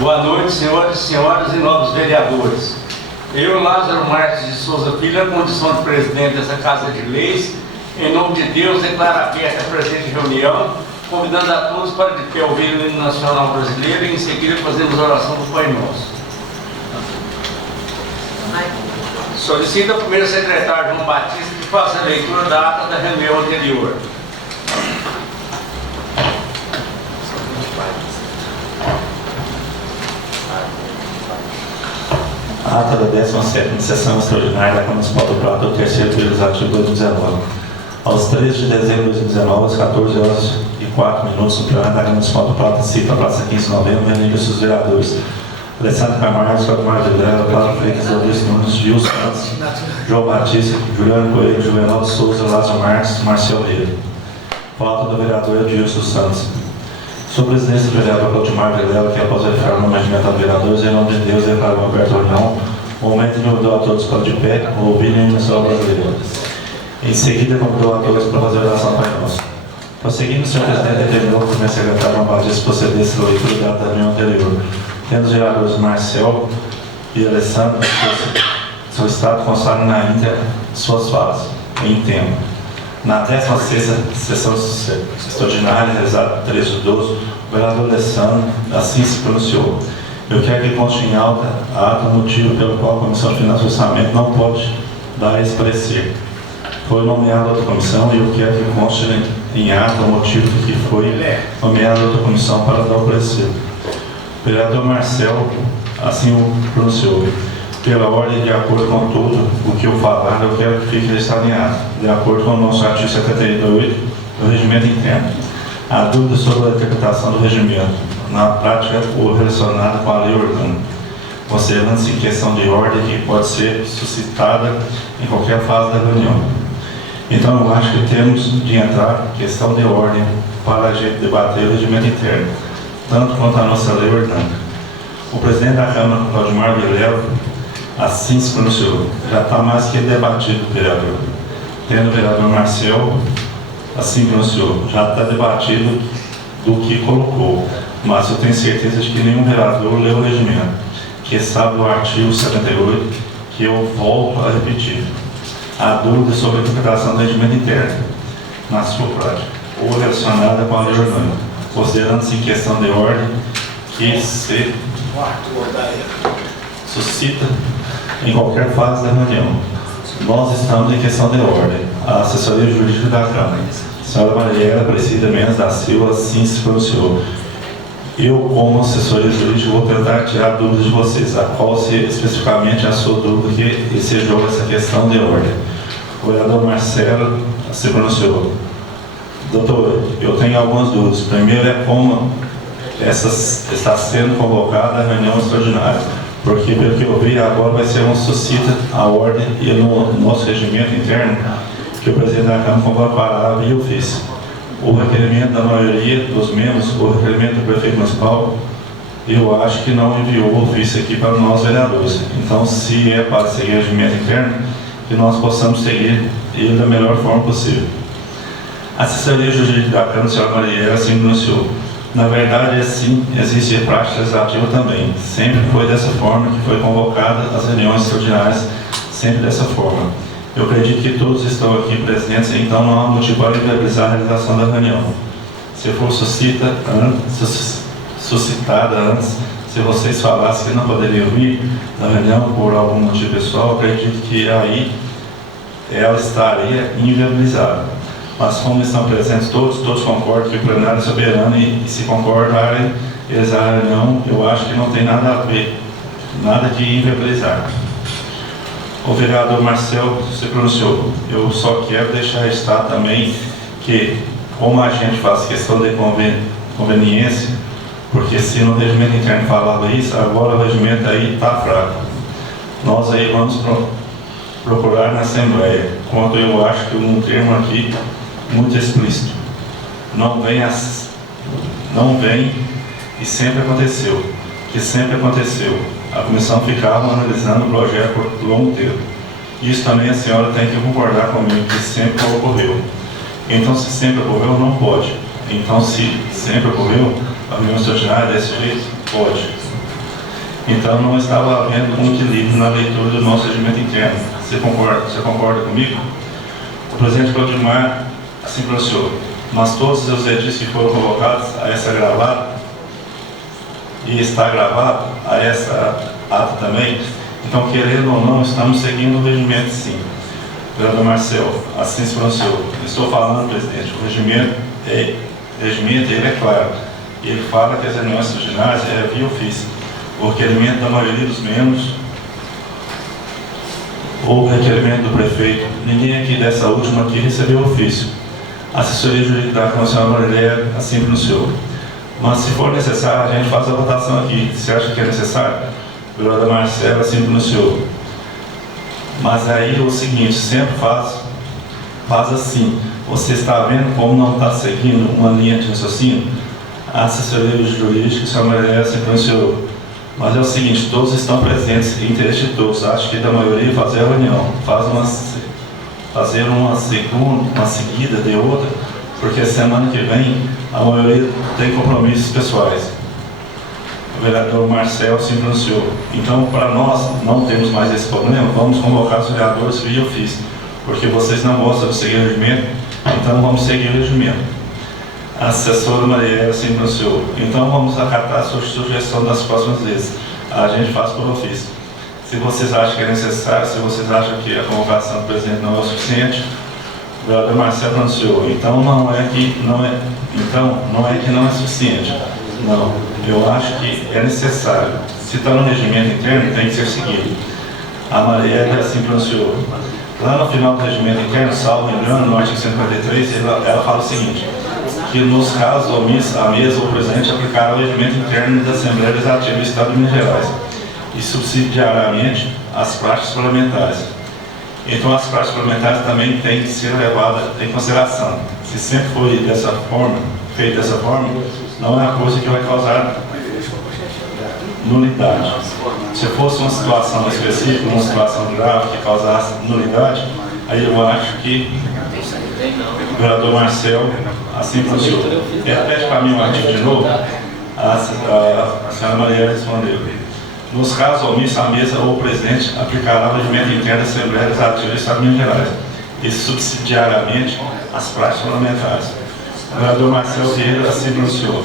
Boa noite, senhores e senhoras e novos vereadores. Eu, Lázaro Marques de Souza Filho, na condição de presidente dessa Casa de Leis, em nome de Deus, declaro aberta a presente reunião, convidando a todos para de pé ouvir o hino nacional brasileiro e em seguida fazemos a oração do Pai Nosso. Solicito ao primeiro secretário João Batista que faça a leitura da ata da reunião anterior. Ata da 17ª Sessão Extraordinária da Câmara Municipal do Prata, do terceiro período legislativo 2019. Aos 13 de dezembro de 2019, às 14 horas e 4 minutos, no plenário da Câmara Municipal do Prata, cita a Praça 15 de Novembro, reunindo seus vereadores Alessandro Camargo, Sotomar Vilela, Cláudio Freitas, Augusto Nunes, Gil Santos, João Batista, Juliano Coelho, Juvenal de Souza, Lázaro Marques, Marcel Reira. Falta do vereador Edilson Santos. Sobre a presidência do vereador Cláudio Vilela, que após a reforma no regimento dos vereadores, em nome de Deus, declarou aberta a reunião, o momento de convidou a todos para de pé, ouvir a nacional brasileira. Em seguida, convidou a todos para fazer a oração Pai Nosso. Prosseguindo, o senhor presidente determinou que o primeiro secretário João Batista procedesse a leitura da reunião anterior, tendo os vereadores Marcel e Alessandro solicitado constar na íntegra suas falas, em tempo. Na 16ª Sessão Extraordinária, realizada 13 de 12, o vereador Alessandro assim se pronunciou. Eu quero que conste em ata o motivo pelo qual a Comissão de Finanças e Orçamento não pode dar esse parecer. Foi nomeada outra comissão e eu quero que conste em ata o motivo que foi nomeada outra comissão para dar o parecer. O vereador Marcel assim o pronunciou. Pela ordem, de acordo com tudo o que eu falar, eu quero que fique registrado em ata, de acordo com o nosso artigo 78 do regimento interno. Há dúvidas sobre a interpretação do regimento, na prática ou relacionada com a lei orgânica, considerando-se questão de ordem que pode ser suscitada em qualquer fase da reunião. Então, eu acho que temos de entrar em questão de ordem para a gente debater o regimento interno, tanto quanto a nossa lei orgânica. O presidente da Câmara, Claudimar Vilela, assim se pronunciou. Já está mais que debatido, vereador. Tendo o vereador Marcel, assim pronunciou. Já está debatido do que colocou. Mas eu tenho certeza de que nenhum vereador leu o regimento, que sabe o artigo 78, que eu volto a repetir. Há dúvida sobre a interpretação do regimento interno, na sua prática, ou relacionada com a lei orgânica, considerando-se em questão de ordem que se suscita em qualquer fase da reunião. Nós estamos em questão de ordem. A assessoria jurídica da Câmara, a senhora Mariela Aparecida Mendes da Silva, assim se pronunciou. Eu, como assessoria jurídica, vou tentar tirar dúvidas de vocês, a qual seja especificamente a sua dúvida que sejam essa questão de ordem. O vereador Marcelo se pronunciou. Doutor, eu tenho algumas dúvidas. Primeiro é como está sendo convocada a reunião extraordinária. Porque, pelo que eu vi, agora vai ser suscita a ordem e no nosso regimento interno, que o presidente da Câmara convoca para via ofício. O requerimento da maioria dos membros, o requerimento do prefeito municipal, eu acho que não enviou o ofício aqui para nós vereadores. Então, se é para seguir o regimento interno, que nós possamos seguir ele da melhor forma possível. A assessoria jurídica da Câmara, a senhora Mariela, assim pronunciou. Na verdade, assim, existe prática legislativa também. Sempre foi dessa forma que foi convocada as reuniões extraordinárias, sempre dessa forma. Eu acredito que todos estão aqui presentes, então não há motivo para inviabilizar a realização da reunião. Se for suscitada antes, se vocês falassem que não poderiam vir na reunião por algum motivo pessoal, eu acredito que aí ela estaria inviabilizada. Mas como estão presentes todos concordam que o plenário é soberano e se concordarem, eles a reunião, eu acho que não tem nada a ver, nada de inviabilizar. O vereador Marcel se pronunciou. Eu só quero deixar registrado também que, como a gente faz questão de conveniência, porque se no regimento interno falava isso, agora o regimento aí está fraco. Nós aí vamos procurar na Assembleia, quanto eu acho que um termo aqui muito explícito. Não vem e sempre aconteceu. A comissão ficava analisando o projeto por longo tempo. Isso também a senhora tem que concordar comigo, que sempre ocorreu. Então, se sempre ocorreu, não pode. Então, se sempre ocorreu a reunião extraordinária desse jeito, pode. Então, não estava havendo um equilíbrio na leitura do nosso regimento interno. Você concorda comigo? O presidente Claudimar assim pronunciou, mas todos os edis que foram convocados a essa gravata, e está gravado a essa ata também, então, querendo ou não, estamos seguindo o regimento, sim. Vereador Marcel, assim se pronunciou. Estou falando, presidente, o regimento ele é claro. Ele fala que as reuniões extraordinárias é via ofício, o requerimento da maioria dos membros ou o requerimento do prefeito. Ninguém aqui dessa última aqui recebeu ofício. A assessoria jurídica da Comissão Marília assim pronunciou. Mas se for necessário, a gente faz a votação aqui. Você acha que é necessário? O vereador Marcelo assim pronunciou. Mas aí o seguinte, sempre faz assim. Você está vendo como não está seguindo uma linha de raciocínio? A assessoria jurídica, o senhor Marília assim pronunciou. Mas é o seguinte, todos estão presentes, interesse de todos. Acho que da maioria fazer a reunião, fazer uma seguida de outra, porque semana que vem a maioria tem compromissos pessoais. O vereador Marcel se pronunciou. Então, para nós não termos mais esse problema, vamos convocar os vereadores via ofício, porque vocês não gostam de seguir o regimento, então vamos seguir o regimento. A assessora Maria se pronunciou. Então, vamos acatar a sua sugestão das próximas vezes. A gente faz por ofício. Se vocês acham que é necessário, se vocês acham que a convocação do presidente não é o suficiente, o vereador Marcel pronunciou. Então, não é que não é suficiente. Não, eu acho que é necessário. Se está no regimento interno, tem que ser seguido. A Maria assim pronunciou. Lá no final do regimento interno, salvo engano, no artigo 143, ela fala o seguinte, que nos casos omissos, a mesa ou o presidente aplicará o regimento interno da Assembleia Legislativa do Estado de Minas Gerais e subsidiariamente as práticas parlamentares. Então, as práticas parlamentares também têm que ser levadas em consideração. Se sempre foi dessa forma, feito dessa forma, não é uma coisa que vai causar nulidade. Se fosse uma situação específica, uma situação grave que causasse nulidade, aí eu acho que o vereador Marcel assim pronunciou. Repete para mim o artigo de novo. A senhora Maria respondeu. Nos casos omissos, a mesa ou o presidente aplicará o regimento interno da Assembleia Legislativa do Estado de Minas Gerais e subsidiariamente as práticas parlamentares. O vereador Marcel Vieira assim pronunciou.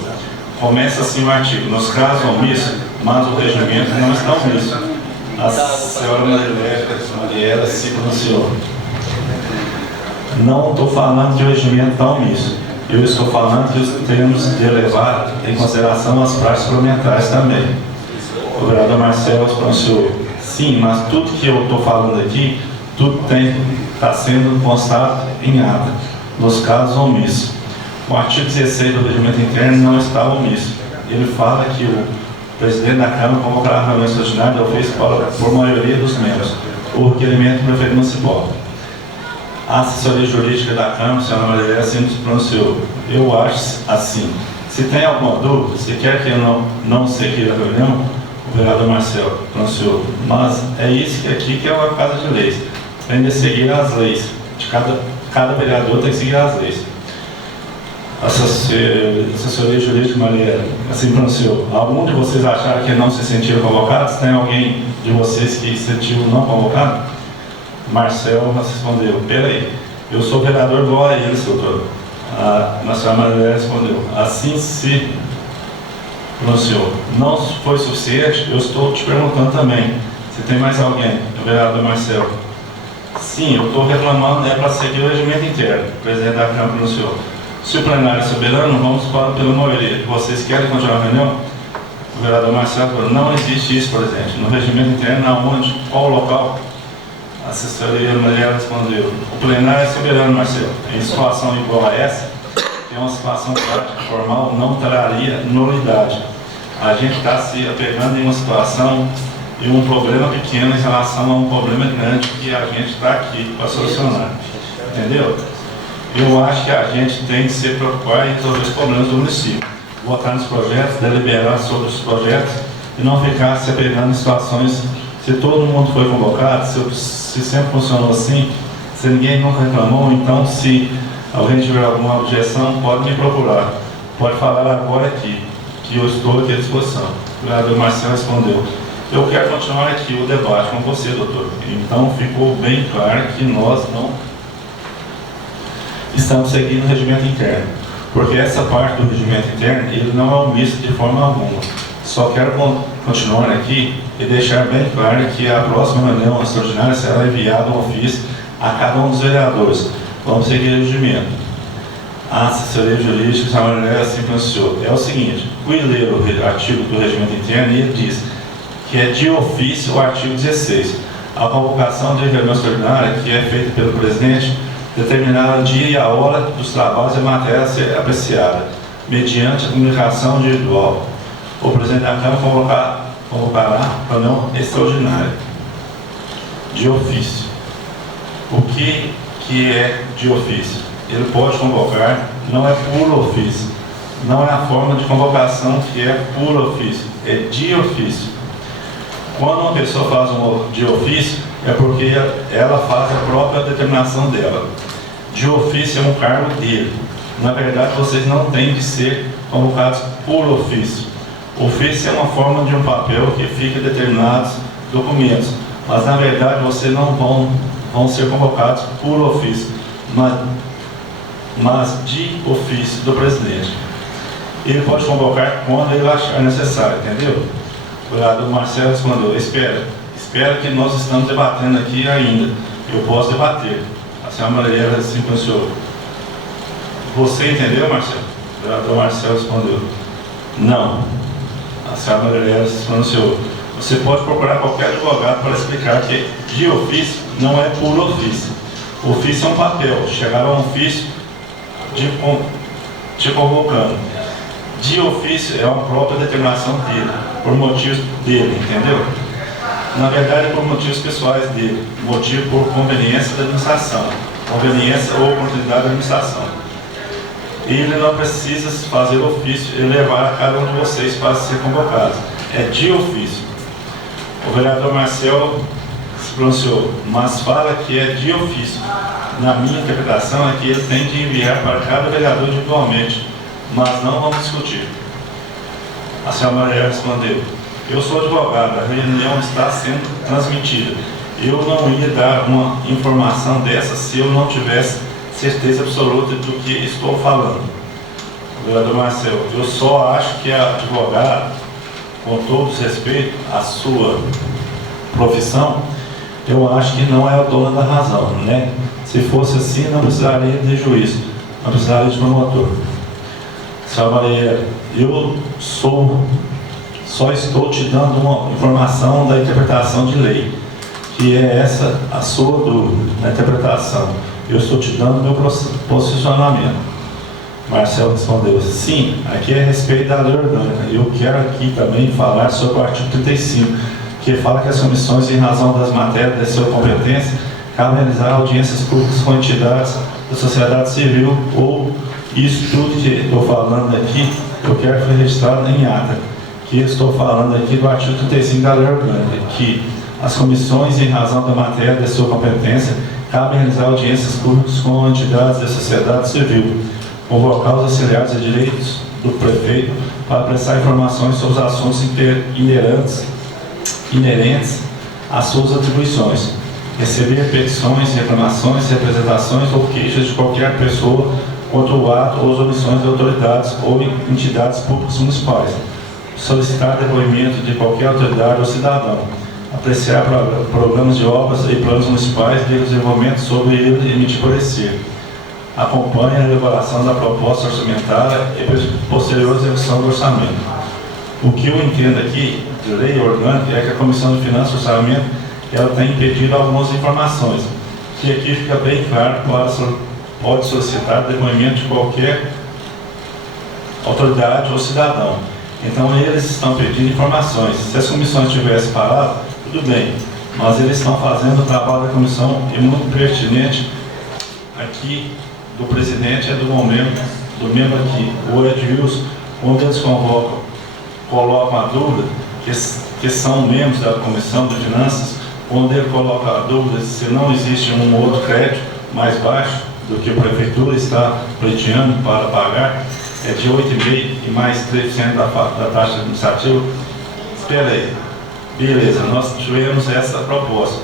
Começa assim o artigo. Nos casos omissos, mas o regimento não está omisso. A senhora Maria se pronunciou. Não estou falando que o regimento está omisso. Eu estou falando que temos de levar em consideração as práticas parlamentares também. O vereador Marcelo pronunciou. Sim, mas tudo que eu estou falando aqui, tudo está sendo constado em ata, nos casos omissos. O artigo 16 do regimento interno não está omisso. Ele fala que o presidente da Câmara convocará a reunião extraordinária de ofício por maioria dos membros, o requerimento do prefeito municipal. A assessoria jurídica da Câmara, a senhora Maria assim se pronunciou. Eu acho assim. Se tem alguma dúvida, se quer que eu não seguir a reunião, o vereador Marcelo pronunciou. Mas é isso que aqui que é uma casa de leis. Tem de seguir as leis. Cada vereador tem que seguir as leis. A assessoria jurídica Maria assim pronunciou. Algum de vocês acharam que não se sentiram convocados? Tem alguém de vocês que se sentiu não convocado? Marcelo respondeu, peraí, eu sou vereador igual a ele, doutor. A senhora Maria respondeu, assim se pronunciou. Não foi suficiente, eu estou te perguntando também, se tem mais alguém, o vereador Marcelo. Sim, eu estou reclamando, é para seguir o regimento interno, o presidente da Câmara pronunciou. Se o plenário é soberano, vamos para pela maioria. Vocês querem continuar a reunião? O vereador Marcelo falou, não existe isso, presidente. No regimento interno, aonde? Qual o local? A assessoria Maria respondeu, o plenário é soberano, Marcelo. Em situação igual a essa, que é uma situação prática formal, não traria nulidade. A gente está se apegando em uma situação e um problema pequeno em relação a um problema grande que a gente está aqui para solucionar. Entendeu? Eu acho que a gente tem que se preocupar em resolver os problemas do município. Votar nos projetos, deliberar sobre os projetos e não ficar se apegando em situações. Se todo mundo foi convocado, se sempre funcionou assim, se ninguém nunca reclamou, então se Alguém tiver alguma objeção, pode me procurar. Pode falar agora aqui, que eu estou aqui à disposição. O vereador Marcelo respondeu: eu quero continuar aqui o debate com você, doutor. Então ficou bem claro que nós não estamos seguindo o regimento interno, porque essa parte do regimento interno, ele não é omisso de forma alguma. Só quero continuar aqui e deixar bem claro que a próxima reunião extraordinária será enviada um ofício a cada um dos vereadores. Vamos seguir o regimento. A assessoria jurídica assim pronunciou. É o seguinte: fui ler o artigo do regimento interno e ele diz que é de ofício o artigo 16. A convocação de reunião extraordinária, que é feita pelo presidente, determinar o dia e a hora dos trabalhos e a matéria a ser apreciada, mediante a comunicação individual. O presidente da Câmara convocará reunião extraordinária de ofício. O que é de ofício? Ele pode convocar, não é por ofício. Não é a forma de convocação que é por ofício, é de ofício. Quando uma pessoa faz um de ofício, é porque ela faz a própria determinação dela. De ofício é um cargo dele. Na verdade, vocês não têm que ser convocados por ofício. Ofício é uma forma de um papel que fica determinados documentos, mas na verdade vocês não vão ser convocados por ofício, mas de ofício do presidente. Ele pode convocar quando ele achar necessário, entendeu? O vereador Marcelo respondeu: espera que nós estamos debatendo aqui ainda, eu posso debater. A senhora Maria assim pronunciou. Você entendeu, Marcelo? O vereador Marcelo respondeu: não. A senhora Maria se pronunciou: você pode procurar qualquer advogado para explicar que de ofício não é por ofício. Ofício é um papel, chegar a um ofício te convocando. De ofício é uma própria determinação dele, por motivos dele, entendeu? Na verdade, é por motivos pessoais dele, motivo por conveniência da administração, conveniência ou oportunidade da administração. Ele não precisa fazer ofício e levar a cada um de vocês para ser convocados. É de ofício. O vereador Marcelo se pronunciou, mas fala que é de ofício. Na minha interpretação é que ele tem que enviar para cada vereador individualmente, mas não vamos discutir. A senhora Maria respondeu: eu sou advogado, a reunião está sendo transmitida. Eu não ia dar uma informação dessa se eu não tivesse certeza absoluta do que estou falando. O vereador Marcelo: eu só acho que a advogada, com todo respeito à sua profissão, eu acho que não é a dona da razão, né? Se fosse assim, não precisaria de juiz, não precisaria de promotor. Senhora Maria, eu só estou te dando uma informação da interpretação de lei, que é essa a sua dúvida, na interpretação. Eu estou te dando meu posicionamento. Marcelo respondeu: sim, aqui é a respeito da lei orgânica. Eu quero aqui também falar sobre o artigo 35, que fala que as comissões, em razão das matérias de sua competência, cabe realizar audiências públicas com entidades da sociedade civil, ou isso tudo que estou falando aqui, eu quero que seja registrado em ata, que estou falando aqui do artigo 35 da lei orgânica, que as comissões, em razão da matéria de sua competência, cabe realizar audiências públicas com entidades da sociedade civil, convocar os auxiliares de direitos do prefeito para prestar informações sobre os assuntos inerentes às suas atribuições, receber petições, reclamações, representações ou queixas de qualquer pessoa contra o ato ou as omissões de autoridades ou entidades públicas municipais, solicitar depoimento de qualquer autoridade ou cidadão, apreciar programas de obras e planos municipais de desenvolvimento sobre ele e emitir parecer. Acompanha a elaboração da proposta orçamentária e posterior execução do orçamento. O que eu entendo aqui de lei orgânica é que a Comissão de Finanças e Orçamento ela tem pedido algumas informações, que aqui fica bem claro que pode solicitar depoimento de qualquer autoridade ou cidadão. Então eles estão pedindo informações. Se as comissões tivessem parado, tudo bem, mas eles estão fazendo o trabalho da comissão e muito pertinente aqui do presidente e do membro aqui, o Edilson, quando eles colocam a dúvida, que são membros da Comissão de Finanças, quando ele coloca a dúvida se não existe um outro crédito mais baixo, do que a Prefeitura está pleiteando para pagar é de 8,5% e mais 3% da taxa administrativa. Espera aí. Beleza, nós tivemos essa proposta.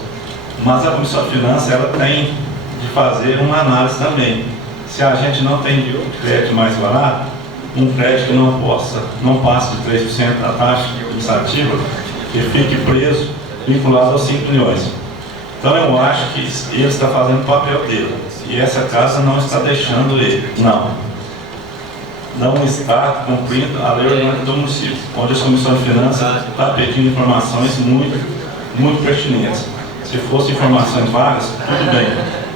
Mas a Comissão de Finanças ela tem de fazer uma análise também. Se a gente não tem crédito mais barato, um crédito que não passe de 3% da taxa administrativa, que fique preso, vinculado aos 5 milhões. Então eu acho que ele está fazendo o papel dele. E essa casa não está deixando ele. Não está cumprindo a lei orgânica do município, onde a Comissão de Finanças está pedindo informações muito pertinentes. Se fossem informações vagas, tudo bem.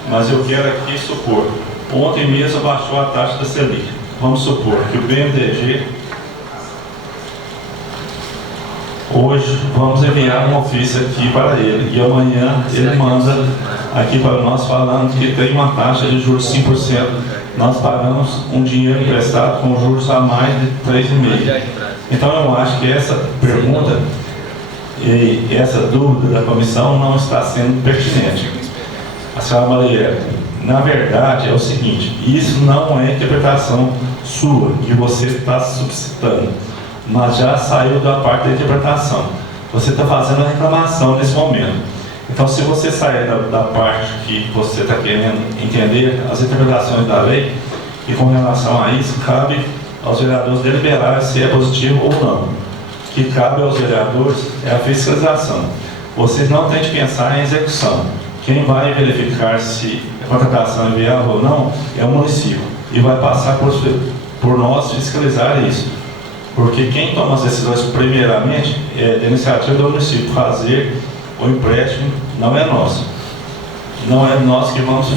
Mas eu quero aqui supor. Ontem mesmo baixou a taxa da Selic. Vamos supor que o BNDES hoje vamos enviar um ofício aqui para ele e amanhã ele manda aqui para nós falando que tem uma taxa de juros 5%. Nós pagamos um dinheiro emprestado com juros a mais de 3,5%. Então eu acho que essa pergunta e essa dúvida da comissão não está sendo pertinente. A senhora Maria, na verdade é o seguinte, isso não é interpretação sua, que você está suscitando, mas já saiu da parte da interpretação. Você está fazendo a reclamação nesse momento. Então, se você sair da parte que você está querendo entender as interpretações da lei, e com relação a isso, cabe aos vereadores deliberar se é positivo ou não. O que cabe aos vereadores é a fiscalização. Vocês não têm de pensar em execução. Quem vai verificar se a contratação é viável ou não é o município. E vai passar por nós fiscalizar isso. Porque quem toma as decisões primeiramente é a iniciativa do município. Fazer o empréstimo não é nosso. Não é nós que vamos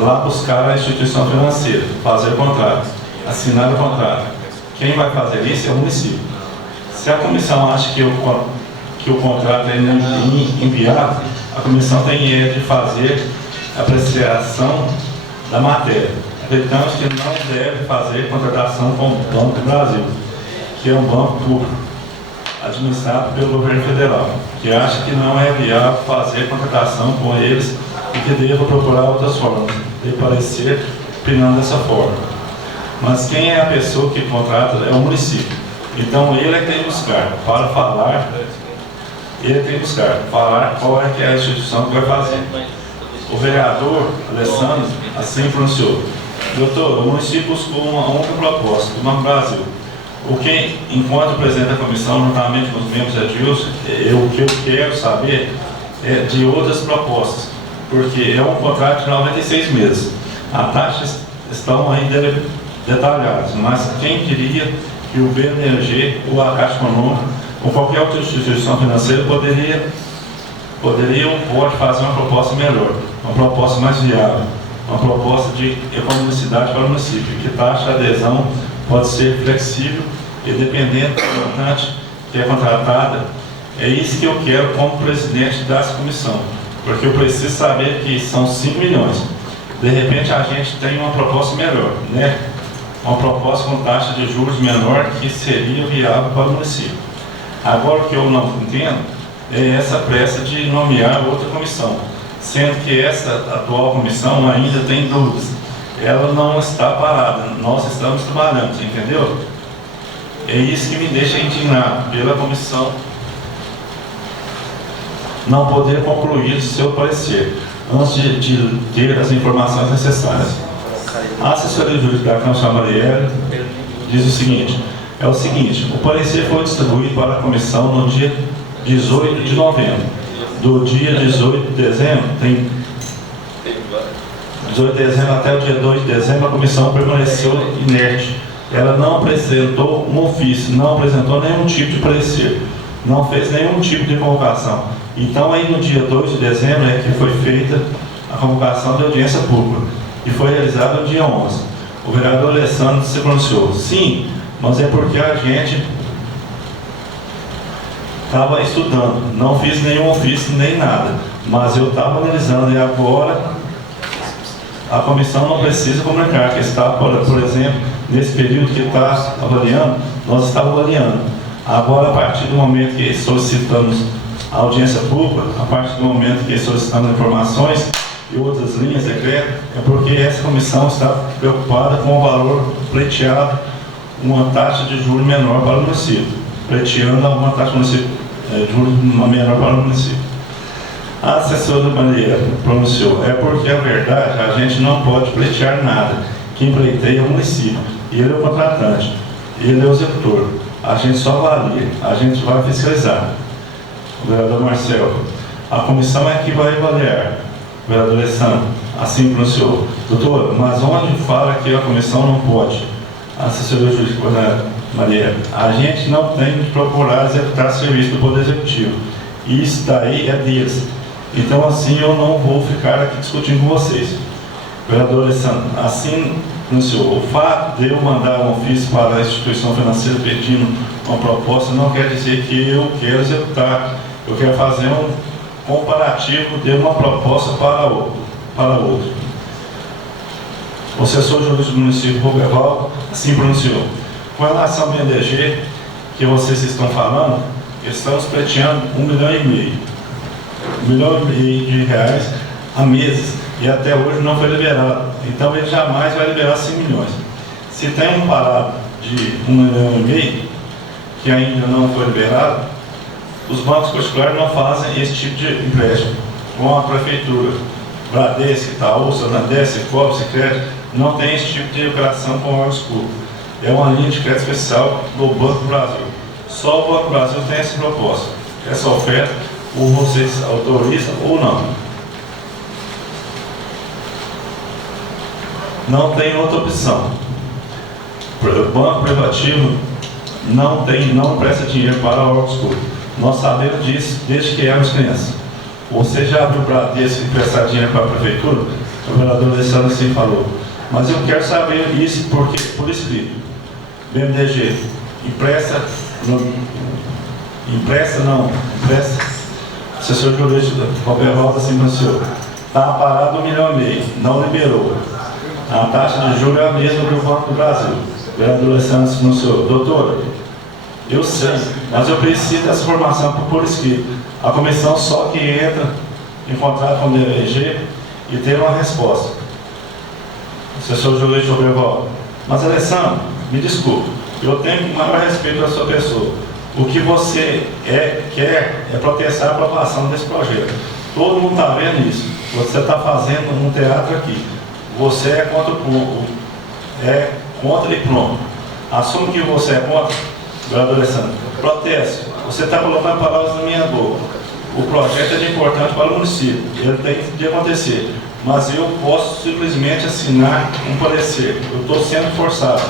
lá buscar a instituição financeira, fazer o contrato, assinar o contrato. Quem vai fazer isso é o município. Se a comissão acha que o contrato é inviável, a comissão tem de fazer a apreciação da matéria. Acreditamos que não deve fazer contratação com o Banco do Brasil, que é um banco público, administrado pelo governo federal, que acha que não é viável fazer contratação com eles e que deva procurar outras formas de parecer opinando dessa forma. Mas quem é a pessoa que contrata é o município. Então ele é que tem que buscar para falar, qual é que é a instituição que vai fazer. O vereador Alessandro assim pronunciou: doutor, o município buscou uma única proposta, do Banco do Brasil. O que, enquanto presidente da comissão, juntamente com os membros da Edilson, o que eu quero saber é de outras propostas, porque é um contrato de 96 meses. As taxas estão ainda detalhadas, mas quem diria que o BNDES ou a Caixa Econômica ou qualquer outra instituição financeira pode fazer uma proposta melhor, uma proposta mais viável, uma proposta de economicidade para o município, que taxa de adesão pode ser flexível e dependendo do montante que é contratada. É isso que eu quero como presidente dessa comissão, porque eu preciso saber que são 5 milhões. De repente a gente tem uma proposta melhor, né? Uma proposta com taxa de juros menor que seria viável para o município. Agora o que eu não entendo é essa pressa de nomear outra comissão, sendo que essa atual comissão ainda tem dúvidas. Ela não está parada, nós estamos trabalhando, entendeu? É isso que me deixa indignado pela comissão não poder concluir seu parecer antes de ter as informações necessárias. A assessoria jurídica da Câmara Marielle diz o seguinte: o parecer foi distribuído para a comissão no dia 18 de novembro. Do dia 18 de dezembro, 18 de dezembro até o dia 2 de dezembro, a comissão permaneceu inerte. Ela não apresentou um ofício, não apresentou nenhum tipo de parecer, não fez nenhum tipo de convocação. Então, aí no dia 2 de dezembro é que foi feita a convocação de audiência pública, e foi realizada no dia 11. O vereador Alessandro se pronunciou: sim, mas é porque a gente estava estudando, não fiz nenhum ofício nem nada, mas eu estava analisando, e agora a comissão não precisa comunicar, que está, por exemplo, nesse período que está avaliando, nós estamos avaliando. Agora, a partir do momento que solicitamos a audiência pública, a partir do momento que solicitamos informações, e outras linhas de crédito, é porque essa comissão está preocupada com o valor pleiteado, uma taxa de juros menor para o município, pleiteando uma taxa de juros menor para o município. A assessora Maria pronunciou, é porque, a verdade, a gente não pode pleitear nada. Quem pleiteia é o município, e ele é o contratante, ele é o executor. A gente só avalia, a gente vai fiscalizar. O vereador Marcelo, a comissão é que vai avaliar. O vereador Alessandro, assim pronunciou. Doutor, mas onde fala que a comissão não pode? A assessoria jurídica, Maria, a gente não tem que procurar executar serviço do Poder Executivo. Isso daí é deles. Então, assim, eu não vou ficar aqui discutindo com vocês. O vereador Alessandro, assim pronunciou. O fato de eu mandar um ofício para a instituição financeira pedindo uma proposta não quer dizer que eu quero executar. Eu quero fazer um comparativo de uma proposta para outra. O assessor jurídico do município, Roberval, assim pronunciou. Com relação ao BNDG, que vocês estão falando, estamos pleiteando R$1,5 milhão. R$1,5 milhão há meses, e até hoje não foi liberado. Então ele jamais vai liberar 5 milhões. Se tem um parado de R$1,5 milhão, que ainda não foi liberado, os bancos particulares não fazem esse tipo de empréstimo. Com a prefeitura, Bradesco, Itaú, Santander, Cicobi, Sicredi, não tem esse tipo de operação com órgãos públicos. É uma linha de crédito especial do Banco do Brasil. Só o Banco do Brasil tem essa proposta, essa oferta, ou vocês autorizam ou não. Não tem outra opção. O banco privativo não presta dinheiro para órgãos públicos. Nós sabemos disso desde que éramos crianças. Você já viu o Bradesco emprestar dinheiro para a prefeitura? O vereador Alessandro assim falou. Mas eu quero saber isso porque, por escrito. BNDG, empresta. Assessor jurídico Roberval assim pronunciou. Está parado R$1,5 milhão, não liberou. A taxa de juros é a mesma do Banco do Brasil. O vereador Alessandro pronunciou. Doutor, eu sei, mas eu preciso dessa informação por escrito. A comissão só que entra em contrato com o BNDG e tem uma resposta. Assessor jurídico Roberval. Mas, Alessandro, me desculpe, eu tenho o maior respeito pela sua pessoa. O que você quer é protestar a aprovação desse projeto. Todo mundo está vendo isso. Você está fazendo um teatro aqui. Você é contra e pronto. Assume que você é contra, vereador Alessandro. Protesto. Você está colocando palavras na minha boca. O projeto é importante para o município. Ele tem de acontecer. Mas eu posso simplesmente assinar um parecer. Eu estou sendo forçado.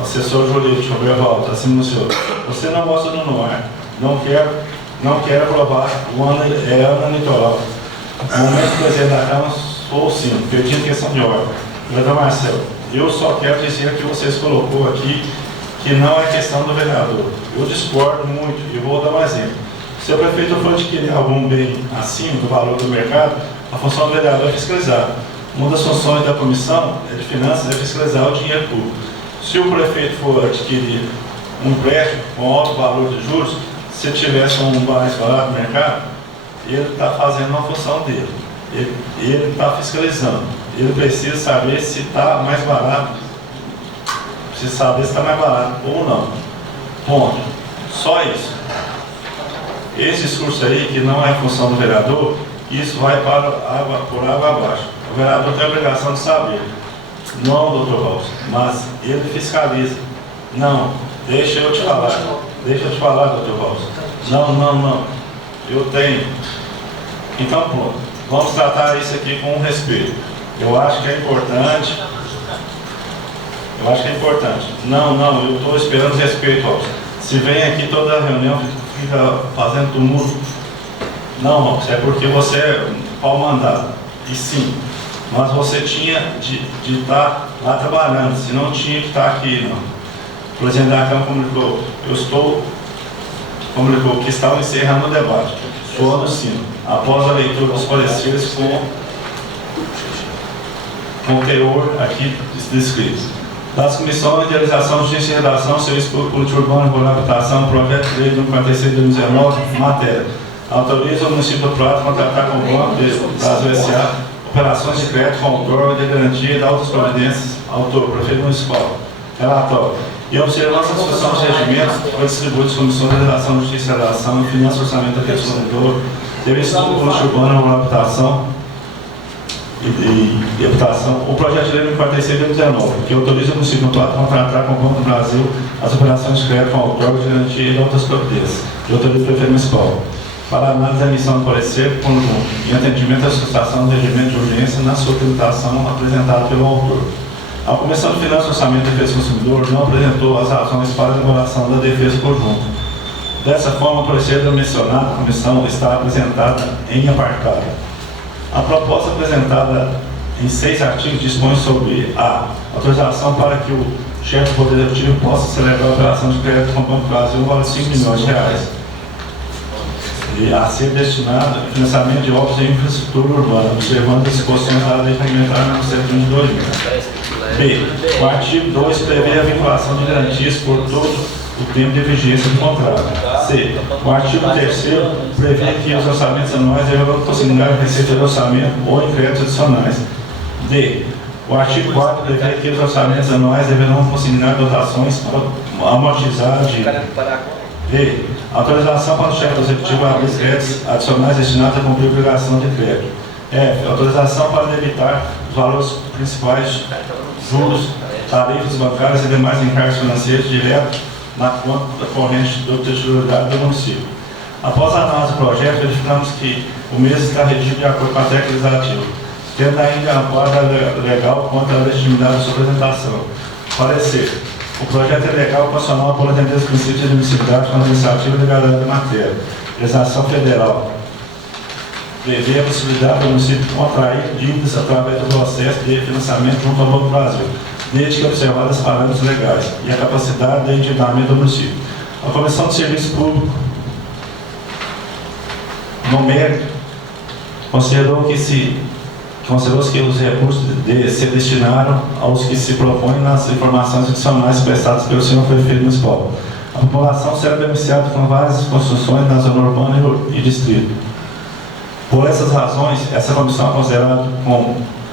Assessor jurídico Roberval, assim anunciou. Você não gosta do NOAR. Não quer aprovar o ano eleitoral. No momento que o presidente da Câmara sou sim, pedindo questão de ordem. Vereador Marcelo, eu só quero dizer que vocês colocou aqui que não é questão do vereador. Eu discordo muito e vou dar um exemplo. Se o prefeito for adquirir algum bem acima do valor do mercado, a função do vereador é fiscalizar. Uma das funções da comissão de finanças é fiscalizar o dinheiro público. Se o prefeito for adquirir um empréstimo com alto valor de juros, se tivesse um mais barato no mercado, ele está fazendo uma função dele. Ele está fiscalizando. Ele precisa saber se está mais barato, precisa saber se está mais barato ou não. Ponto. Só isso. Esse discurso aí, que não é função do vereador, isso vai por água abaixo. O vereador tem a obrigação de saber. Não, doutor Valls, mas ele fiscaliza. Não, deixa eu te falar. Deixa eu te falar, doutor Valls. Não. Eu tenho. Então, pronto. Vamos tratar isso aqui com respeito. Eu acho que é importante. Não, eu estou esperando respeito, Valls. Se vem aqui toda a reunião, fica fazendo tumulto. Não, Valls, é porque você é pau mandado. E sim. Mas você tinha de estar lá trabalhando, se não tinha que estar aqui, não. O presidente da Câmara comunicou que estava encerrando o debate. Soando o sino, após a leitura dos pareceres com teor aqui descrito. Das comissões de realização, justiça e redação, serviço público, política urbana, regulamentação, projeto de lei número 46 de 2019, matéria. Autoriza o município do Prato a contratar com o Banco Brasil S.A. operações de crédito com outorga de garantia e da outras providências. Autor, Prefeito Municipal. Relatório. E observando a satisfação dos regimentos, foi distribuído às comissões de Legislação, Justiça e Relação, Finanças, Orçamento da Consumidor, Serviço Público Urbano, Habitação e Habitação, o projeto de lei 46/2019, que autoriza o município do Prato a contratar com o Banco do Brasil as operações de crédito com outorga de garantia e outras providências, de autoria do Prefeito Municipal, para análise da emissão do parecer conjunto e atendimento à solicitação do regimento de urgência na sua tramitação apresentada pelo autor. A Comissão de Finanças, Orçamento e Defesa do Consumidor não apresentou as razões para a elaboração da defesa conjunta. Dessa forma, o parecer da mencionada comissão está apresentada em apartado. A proposta apresentada em 6 artigos dispõe sobre a autorização para que o chefe do Poder Executivo possa celebrar a operação de crédito com o Banco do Brasil no valor de R$ 5 milhões e a ser destinado ao financiamento de obras de infraestrutura urbana, observando as disposições da Lei Regulamentar no 122. B. O artigo 2 prevê a vinculação de garantias por todo o tempo de vigência do contrato. C. O artigo 3º prevê que os orçamentos anuais deverão consignar receita de orçamento ou em créditos adicionais. D. O artigo 4 prevê que os orçamentos anuais deverão consignar dotações para amortizar a dívida. E. Autorização para o chefe do executivo abrir créditos adicionais destinados a cumprir a obrigação de crédito. F. Autorização para debitar os valores principais, juros, tarifas bancárias e demais encargos financeiros direto na conta corrente do titularidade do município. Após a análise do projeto, verificamos que o mesmo está redigido de acordo com a técnica legislativa, tendo ainda amparo legal contra a legitimidade de sua apresentação. Parecer. O projeto é legal constitucional por atender os princípios de admissibilidade com a iniciativa legalizada da matéria. Legislação federal. Prevê a possibilidade do município contrair dívidas através do processo de financiamento junto ao Banco do Brasil, desde que observadas as parâmetros legais e a capacidade de endividamento do município. A Comissão de Serviço Público, no mérito, considerou-se que os recursos se destinaram aos que se propõem nas informações adicionais prestadas pelo senhor Prefeito Municipal. A população será beneficiada com várias construções na zona urbana e distrito. Por essas razões, essa comissão é considerada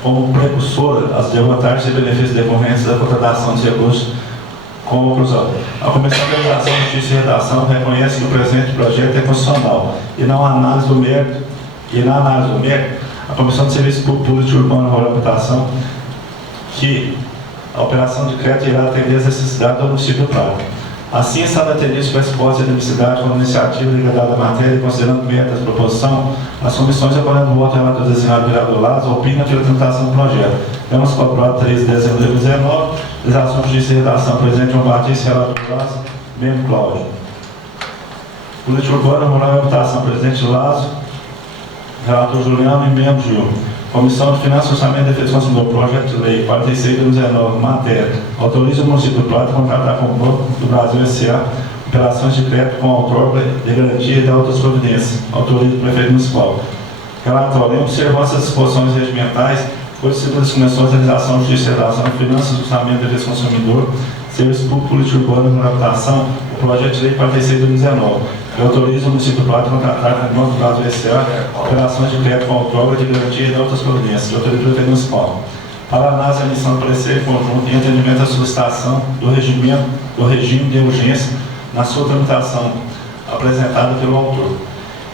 como precursora às vantagens e benefícios decorrentes da contratação de recursos com conclusão. A Comissão de Legislação, Justiça e Redação reconhece que o presente projeto é constitucional e na análise do mérito, a Comissão de Serviço Público Urbano e Rural Habitação que a operação de crédito irá atender as necessidades do município do Prato. Assim, estando atendidos com a resposta de admissibilidade com a iniciativa ligada à matéria e considerando o mérito da proposição, as comissões acolhendo o voto relator designado vereador Lázaro opinam pela tramitação do projeto. Temos cobrado 3 de dezembro de 2019, Legislação, Justiça e Redação, presidente João Batista, relator Lázaro, membro Cláudio. Política Urbana, Rural e Habitação, presidente Lázaro, relator Juliano e membro Gil. Comissão de Finanças, Orçamento e Defesa do Consumidor, projeto de lei 46/2019, matéria. Autoriza o município do Prato a contratar com o Banco do Brasil S.A. operações de crédito com outorga de garantia e de outras providências. Autoria do Prefeito Municipal. Relatório. Em observância das disposições regimentais, foi distribuído às comissões de Legislação, Justiça e Redação, Finanças, Orçamento e Defesa do Consumidor, Serviço Público, Política Urbana e Habitação, o projeto de lei 46/2019. Que autoriza o município do Prato a contratar com o Banco do Brasil S.A. operações de crédito com outorga de garantia e de outras providências, de autoria do Prefeito Municipal. Para análise da emissão do parecer conjunto e entendimento da solicitação do regime de urgência na sua tramitação apresentada pelo autor.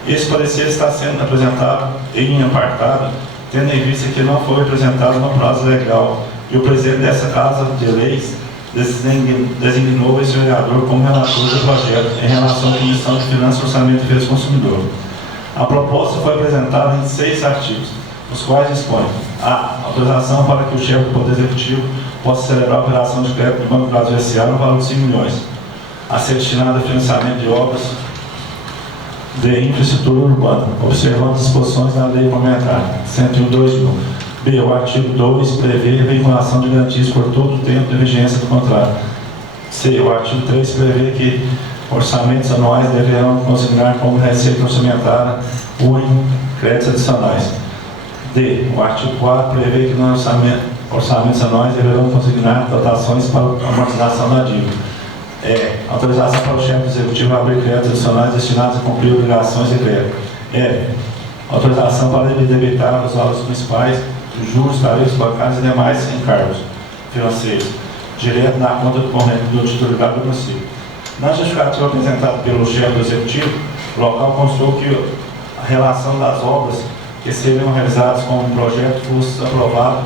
Esse parecer está sendo apresentado em apartado, tendo em vista que não foi apresentado no prazo legal e o presidente dessa Casa de Leis designou esse vereador como relator do projeto em relação à Comissão de Finanças, Orçamento e Defesa do Consumidor. A proposta foi apresentada em 6 artigos, os quais dispõem a autorização para que o chefe do Poder Executivo possa celebrar a operação de crédito do Banco do Brasil S.A. no valor de 5 milhões, a ser destinado a financiamento de obras de infraestrutura urbana, observando as disposições da Lei Complementar 101/2000. B. O artigo 2 prevê a vinculação de garantias por todo o tempo de vigência do contrato. C. O artigo 3 prevê que orçamentos anuais deverão consignar como receita orçamentária ou em créditos adicionais. D. O artigo 4 prevê que nos orçamentos anuais deverão consignar dotações para a amortização da dívida. E. Autorização para o chefe do executivo abrir créditos adicionais destinados a cumprir obrigações de crédito. Autorização para debitar os valores municipais, juros, tarifas bancários e demais encargos financeiros, direto na conta do corrente do titular do município. Na justificativa apresentada pelo chefe do executivo, o local constou que a relação das obras que seriam realizadas com o projeto fosse aprovado,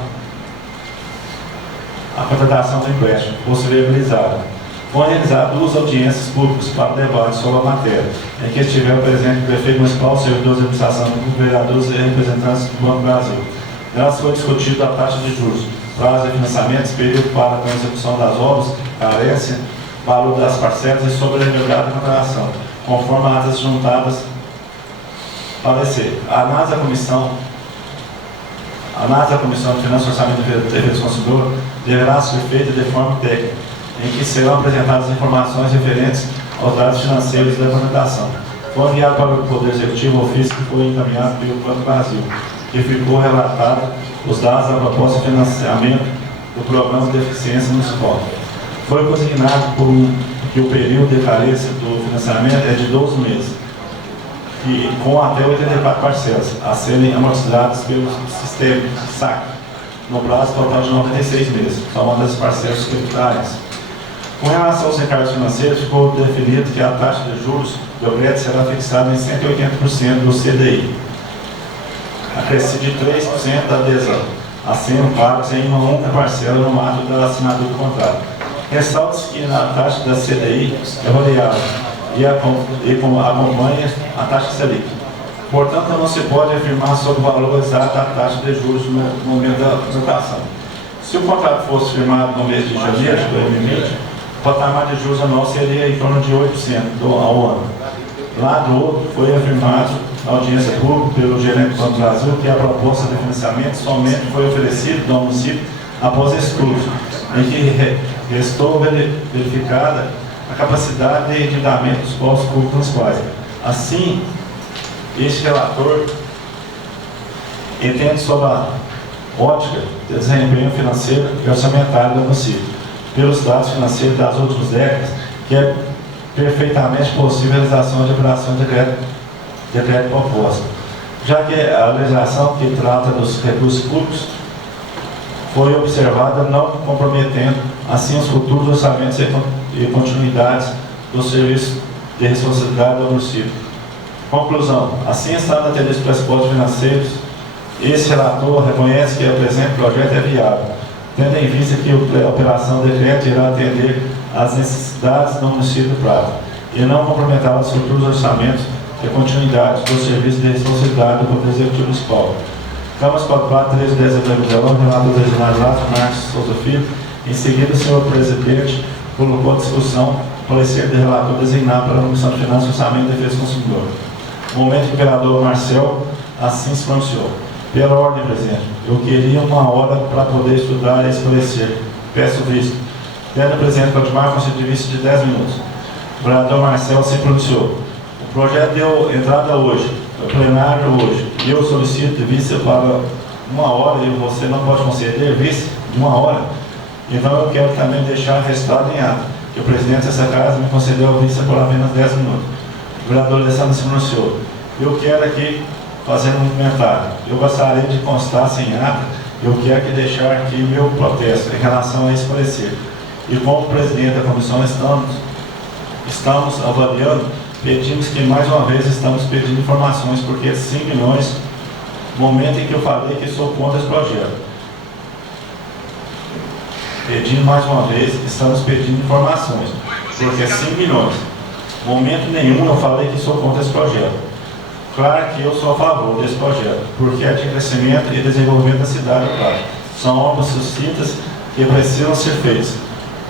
a contratação do empréstimo fosse viabilizada. Foram realizadas 2 audiências públicas para debate sobre a matéria, em que estiveram presentes o prefeito municipal, servidores de administração pública, vereadores e representantes do Banco do Brasil. Nelas foi discutida a taxa de juros, prazo de financiamento, período para a execução das obras, carência, valor das parcelas e sobre a regularidade da contratação, conforme as juntadas parecer. A análise da Comissão de Finanças, Orçamento e Defesa do Consumidor deverá ser feita de forma técnica, em que serão apresentadas informações referentes aos dados financeiros da contratação. Foi enviado para o Poder Executivo o ofício que foi encaminhado pelo Banco do Brasil, que ficou relatado os dados da proposta de financiamento do Programa de Eficiência Municipal. Foi consignado que o período de carência do financiamento é de 12 meses, e com até 84 parcelas, a serem amortizadas pelo sistema SAC, no prazo total de 96 meses, tomando as parcelas tributárias. Com relação aos encargos financeiros, ficou definido que a taxa de juros do crédito será fixada em 180% do CDI, acrescido de 3% da adesão, a serem pagos em uma única parcela no ato da assinatura do contrato. Ressalta-se que a taxa da CDI é variável e acompanha a taxa Selic. Portanto, não se pode afirmar sobre o valor exato da taxa de juros no momento da contratação. Se o contrato fosse firmado no mês de janeiro de 2020, o patamar de juros anual seria em torno de 8% ao ano. Lá do outro, foi afirmado na audiência pública pelo gerente do Banco do Brasil que a proposta de financiamento somente foi oferecida ao município após estudo, em que restou verificada a capacidade de endividamento dos postos públicos municipais. Assim, este relator entende sobre a ótica de desempenho financeiro e orçamentário do município, pelos dados financeiros das últimas décadas, que é perfeitamente possível a realização de operações de crédito proposta, já que a legislação que trata dos recursos públicos foi observada não comprometendo assim os futuros orçamentos e continuidades do serviço de responsabilidade do município. Conclusão: assim estando atendidos os pressupostos financeiros, esse relator reconhece que o presente projeto é viável, tendo em vista que a operação de crédito irá atender às necessidades do município do Prata e não comprometerá os futuros orçamentos e continuidade do serviço de responsabilidade do Poder Executivo Municipal. Câmara Municipal do Prata, 13 de dezembro de 2019, relator designado Marcos Souza Filho. Em seguida, o senhor presidente colocou a discussão o parecer de relator designado pela Comissão de Finanças, Orçamento e Defesa do Consumidor. No momento que o vereador Marcel assim se pronunciou: pela ordem, presidente, eu queria uma hora para poder estudar esse parecer. Peço visto. Tendo o presidente Caldemar concedido visto de 10 minutos. O vereador Marcel se pronunciou: o projeto deu entrada hoje, o plenário hoje, e eu solicito vista para uma hora e você não pode conceder vista de uma hora. Então eu quero também deixar registrado em ato que o presidente dessa casa me concedeu a vista por apenas 10 minutos. O vereador Alessandro se pronunciou: eu quero aqui fazer um comentário. Eu gostaria de constar sem ata, eu quero aqui deixar aqui meu protesto em relação a esse parecer. E como presidente da comissão estamos avaliando, pedimos que mais uma vez estamos pedindo informações, porque esses 5 milhões, no momento em que eu falei que sou contra esse projeto, pedindo mais uma vez, estamos pedindo informações, porque 5 milhões, momento nenhum eu falei que sou contra esse projeto. Claro que eu sou a favor desse projeto, porque é de crescimento e desenvolvimento da cidade do Prata. São obras sucintas que precisam ser feitas.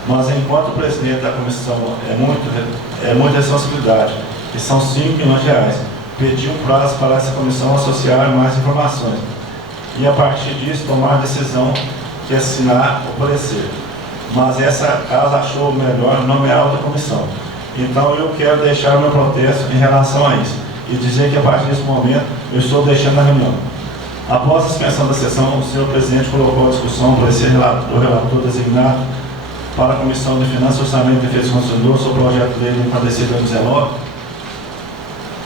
Mas enquanto presidente da comissão é muita responsabilidade, e são 5 milhões de reais, pedi um prazo para essa comissão associar mais informações. E a partir disso tomar a decisão de assinar o parecer. Mas essa casa achou melhor nomear outra comissão. Então eu quero deixar meu protesto em relação a isso e dizer que a partir desse momento eu estou deixando a reunião. Após a suspensão da sessão, o senhor presidente colocou a discussão para esse relator designado para a Comissão de Finanças, Orçamento e Defesa do Consumidor sobre o projeto de lei 45/2019,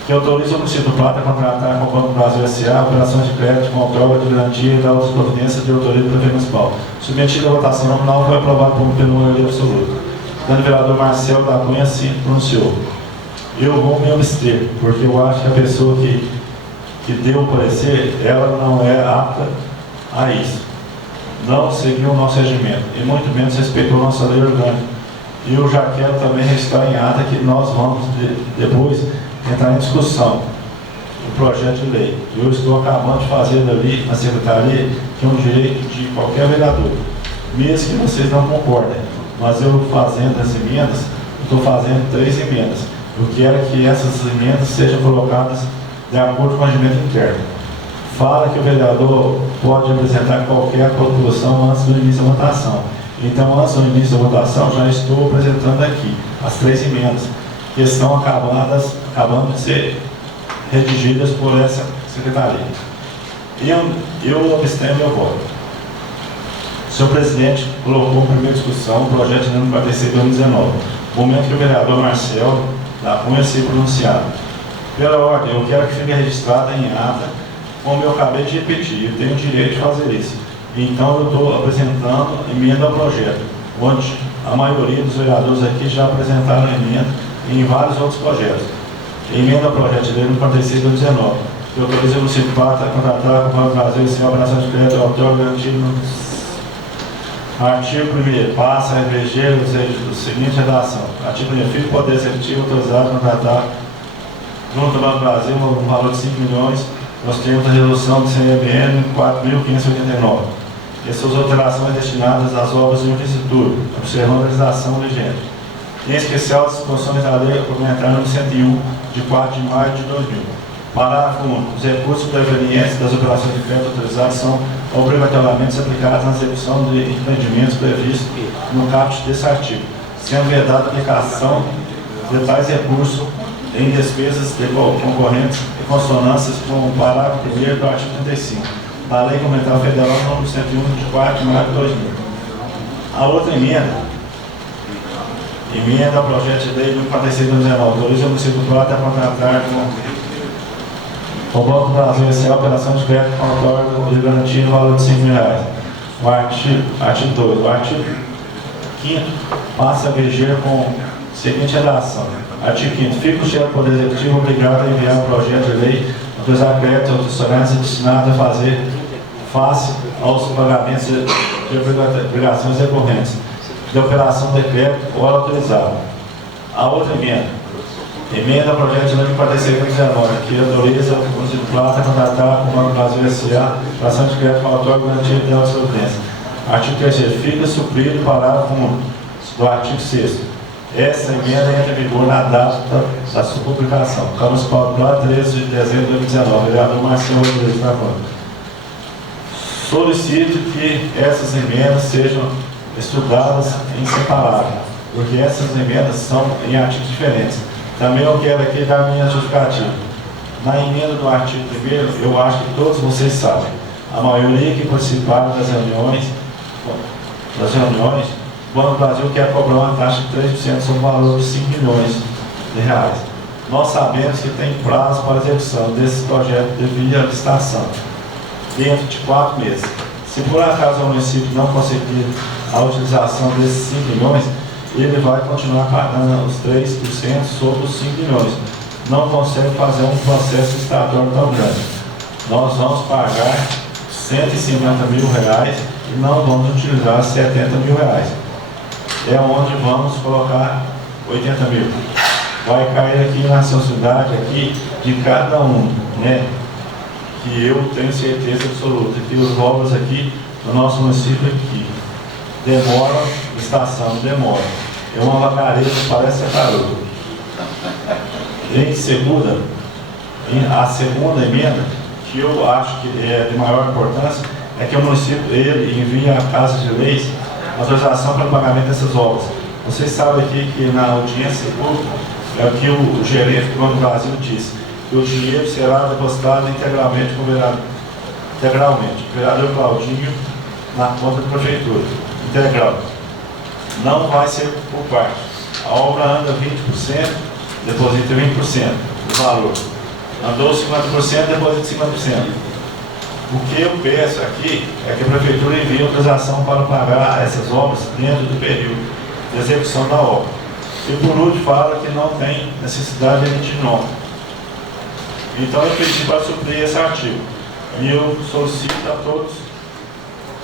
que autoriza o município do Plata a contratar com o Banco do Brasil S.A. operações de crédito com prova de garantia e da outras providências de autoria do prefeito municipal. Submetida à votação nominal, foi aprovado pela maioria absoluta. O vereador Marcelo da Cunha se pronunciou. Eu vou me abster, porque eu acho que a pessoa que deu o parecer, ela não é apta a isso. Não seguiu o nosso regimento, e muito menos respeitou a nossa lei orgânica. E eu já quero também registrar em ata que nós vamos depois entrar em discussão do projeto de lei. Eu estou acabando de fazer ali na secretaria, que é um direito de qualquer vereador, mesmo que vocês não concordem. Mas eu fazendo as emendas, estou fazendo 3 emendas. Eu quero que essas emendas sejam colocadas de acordo com o regimento interno. Fala que o vereador pode apresentar qualquer proposição antes do início da votação. Então, antes do início da votação, já estou apresentando aqui as 3 emendas, que estão acabando de ser redigidas por essa secretaria. Eu abstenho meu voto. O senhor presidente colocou em primeira discussão o projeto de número 46/2019, momento que o vereador Marcelo da Cunha se pronunciado. Pela ordem, eu quero que fique registrada em ata, como eu acabei de repetir, eu tenho o direito de fazer isso. Então, eu estou apresentando emenda ao projeto, onde a maioria dos vereadores aqui já apresentaram emenda em vários outros projetos. Emenda ao projeto de lei número 46/2019, que autoriza o município de Plata a contratar com o Banco do Brasil sem operação de crédito autor garantido no artigo 1º, passa a eleger o seguinte redação. Artigo 1º, filho do Poder Executivo autorizado a contratar junto ao Banco do Brasil um valor de 5 milhões, nós temos a resolução do CNBN 4.589. Essas alterações destinadas às obras de infraestrutura, observando a legislação vigente. Em especial, as disposições da lei complementar número 101, de 4 de maio de 2000. Parágrafo 1. Os recursos provenientes das operações de crédito autorizadas são obrigatoriamente aplicados na execução de empreendimentos previstos no caput desse artigo, sendo vedada a aplicação de tais recursos em despesas concorrentes e consonâncias com o parágrafo 1º do artigo 35 da Lei Complementar Federal número 101, de 4 de maio de 2000. A outra emenda ao projeto de lei número 46/2019, autoriza o município do Plata a contratar com o Banco do Brasil S.A. operação de crédito com autor de garantia no valor de R$ 5 mil. O artigo 2. O artigo 5º passa a reger com a seguinte redação. Artigo 5º. Fica o chefe do Poder Executivo obrigado a enviar um projeto de lei autorizar créditos autorizados destinados a fazer face aos pagamentos de obrigações recorrentes de operação de crédito ou autorizado. A outra emenda ao projeto de lei 46/2019, que autoriza o município de Plata a contratar com o Banco do Brasil S.A. operação de crédito com autor garantia de alta providência. Artigo 3º. Fica suprido o parágrafo 1 do artigo 6º. Essa emenda entra em vigor na data da sua publicação. Câmara Municipal de Plata, 13 de dezembro de 2019. Vereador Marcelo Rodrigues da Câmara. Solicito que essas emendas sejam estudadas em separado, porque essas emendas são em artigos diferentes. Também eu quero aqui dar a minha justificativa. Na emenda do artigo 1º, eu acho que todos vocês sabem, a maioria que participaram das reuniões, o Banco do Brasil quer cobrar uma taxa de 3% sobre o valor de 5 milhões de reais. Nós sabemos que tem prazo para a execução desse projeto de via licitação, dentro de 4 meses. Se por acaso o município não conseguir a utilização desses 5 milhões, ele vai continuar pagando os 3% sobre os 5 milhões. Não consegue fazer um processo licitatório tão grande. Nós vamos pagar R$ 150 mil e não vamos utilizar R$ 70 mil. É onde vamos colocar 80 mil. Vai cair aqui na sociedade aqui de cada um, né? Que eu tenho certeza absoluta que os obras aqui no nosso município aqui demoram, estação demora. É uma vagareza que parece ser garoto. Em segunda, a segunda emenda, que eu acho que é de maior importância, é que o município ele envia à Casa de Leis autorização para o pagamento dessas obras. Vocês sabem aqui que na audiência pública é o que o gerente do Banco do Brasil disse, que o dinheiro será depositado integralmente com o vereador. Integralmente. O vereador Claudinho na conta da prefeitura. Integral. Não vai ser por parte. A obra anda 20%, deposita 20% do valor. Mandou 50%, deposita 50%. O que eu peço aqui é que a Prefeitura envie autorização para pagar essas obras dentro do período de execução da obra. E por último fala que não tem necessidade de emitir nota. Então eu pedi para suprir esse artigo. E eu solicito a todos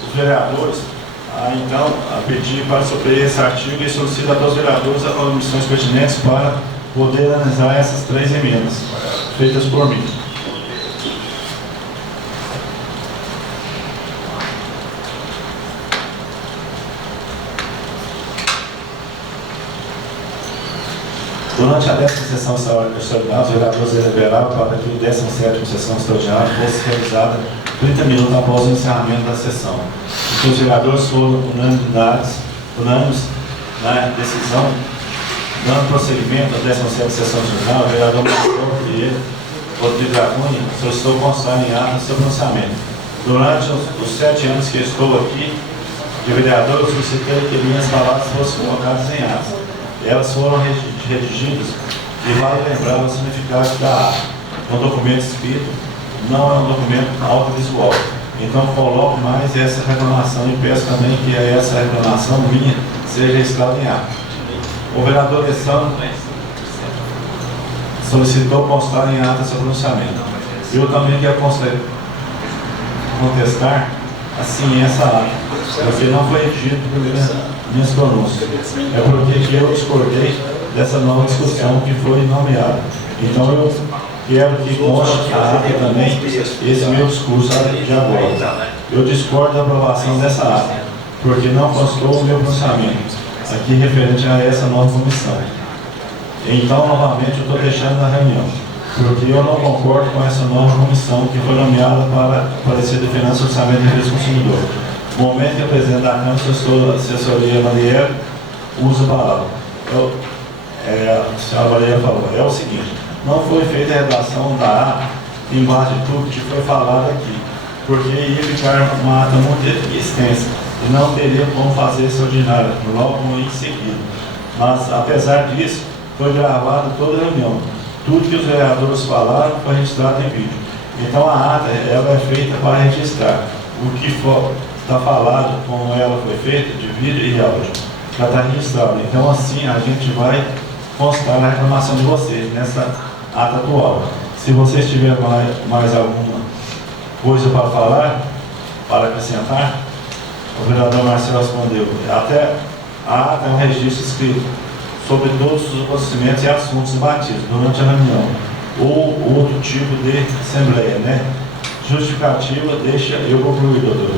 os vereadores a pedir para suprir esse artigo e solicito a todos os vereadores as comissões pertinentes para poder analisar essas 3 emendas feitas por mim. Durante a 10ª sessão extraordinária, os vereadores deliberaram para que a 17ª sessão extraordinária fosse realizada 30 minutos após o encerramento da sessão. E os vereadores foram unânimes na decisão, dando prosseguimento à 17ª sessão extraordinária. O vereador Marcelo Rodrigo da Cunha solicitou constar em ata seu pronunciamento. Durante os 7 anos que estou aqui de vereador, eu solicitei que minhas palavras fossem colocadas em ata. Elas foram redigidas e vale lembrar o significado da ata. Um documento escrito não é um documento audiovisual. Então coloco mais essa reclamação e peço também que essa reclamação minha seja registrada em ata. O vereador Alessandro solicitou constar em ata seu pronunciamento. Eu também quero contestar assim essa ata, porque não foi redigido por minhas pronúncias. É porque eu discordei dessa nova discussão que foi nomeada. Então eu quero que conste a ata também esse meu discurso de agora. Eu discordo da aprovação dessa ata, porque não constou o meu pronunciamento aqui referente a essa nova comissão. Então, novamente, eu estou deixando a reunião, porque eu não concordo com essa nova comissão que foi nomeada para aparecer de Finanças, Orçamento e Direitos do Consumidor. No momento que a presidente da Câmara, a assessoria Marielle, usa a palavra. A senhora Marielle falou, é o seguinte, não foi feita a redação da ata em base de tudo que foi falado aqui, porque ia ficar uma ata muito extensa e não teria como fazer esse ordinário logo em seguida. Mas, apesar disso, foi gravada toda a reunião. Tudo que os vereadores falaram foi registrado em vídeo. Então a ata ela é feita para registrar. O que está falado, como ela foi feita, de vídeo e áudio, já está registrado. Então assim a gente vai constar a reclamação de vocês nessa ata atual. Se vocês tiverem mais alguma coisa para falar, para acrescentar, o vereador Marcelo respondeu. Até a ata é um registro escrito sobre todos os acontecimentos e assuntos debatidos durante a reunião, ou outro tipo de assembleia, né? Justificativa, deixa eu concluir, doutor.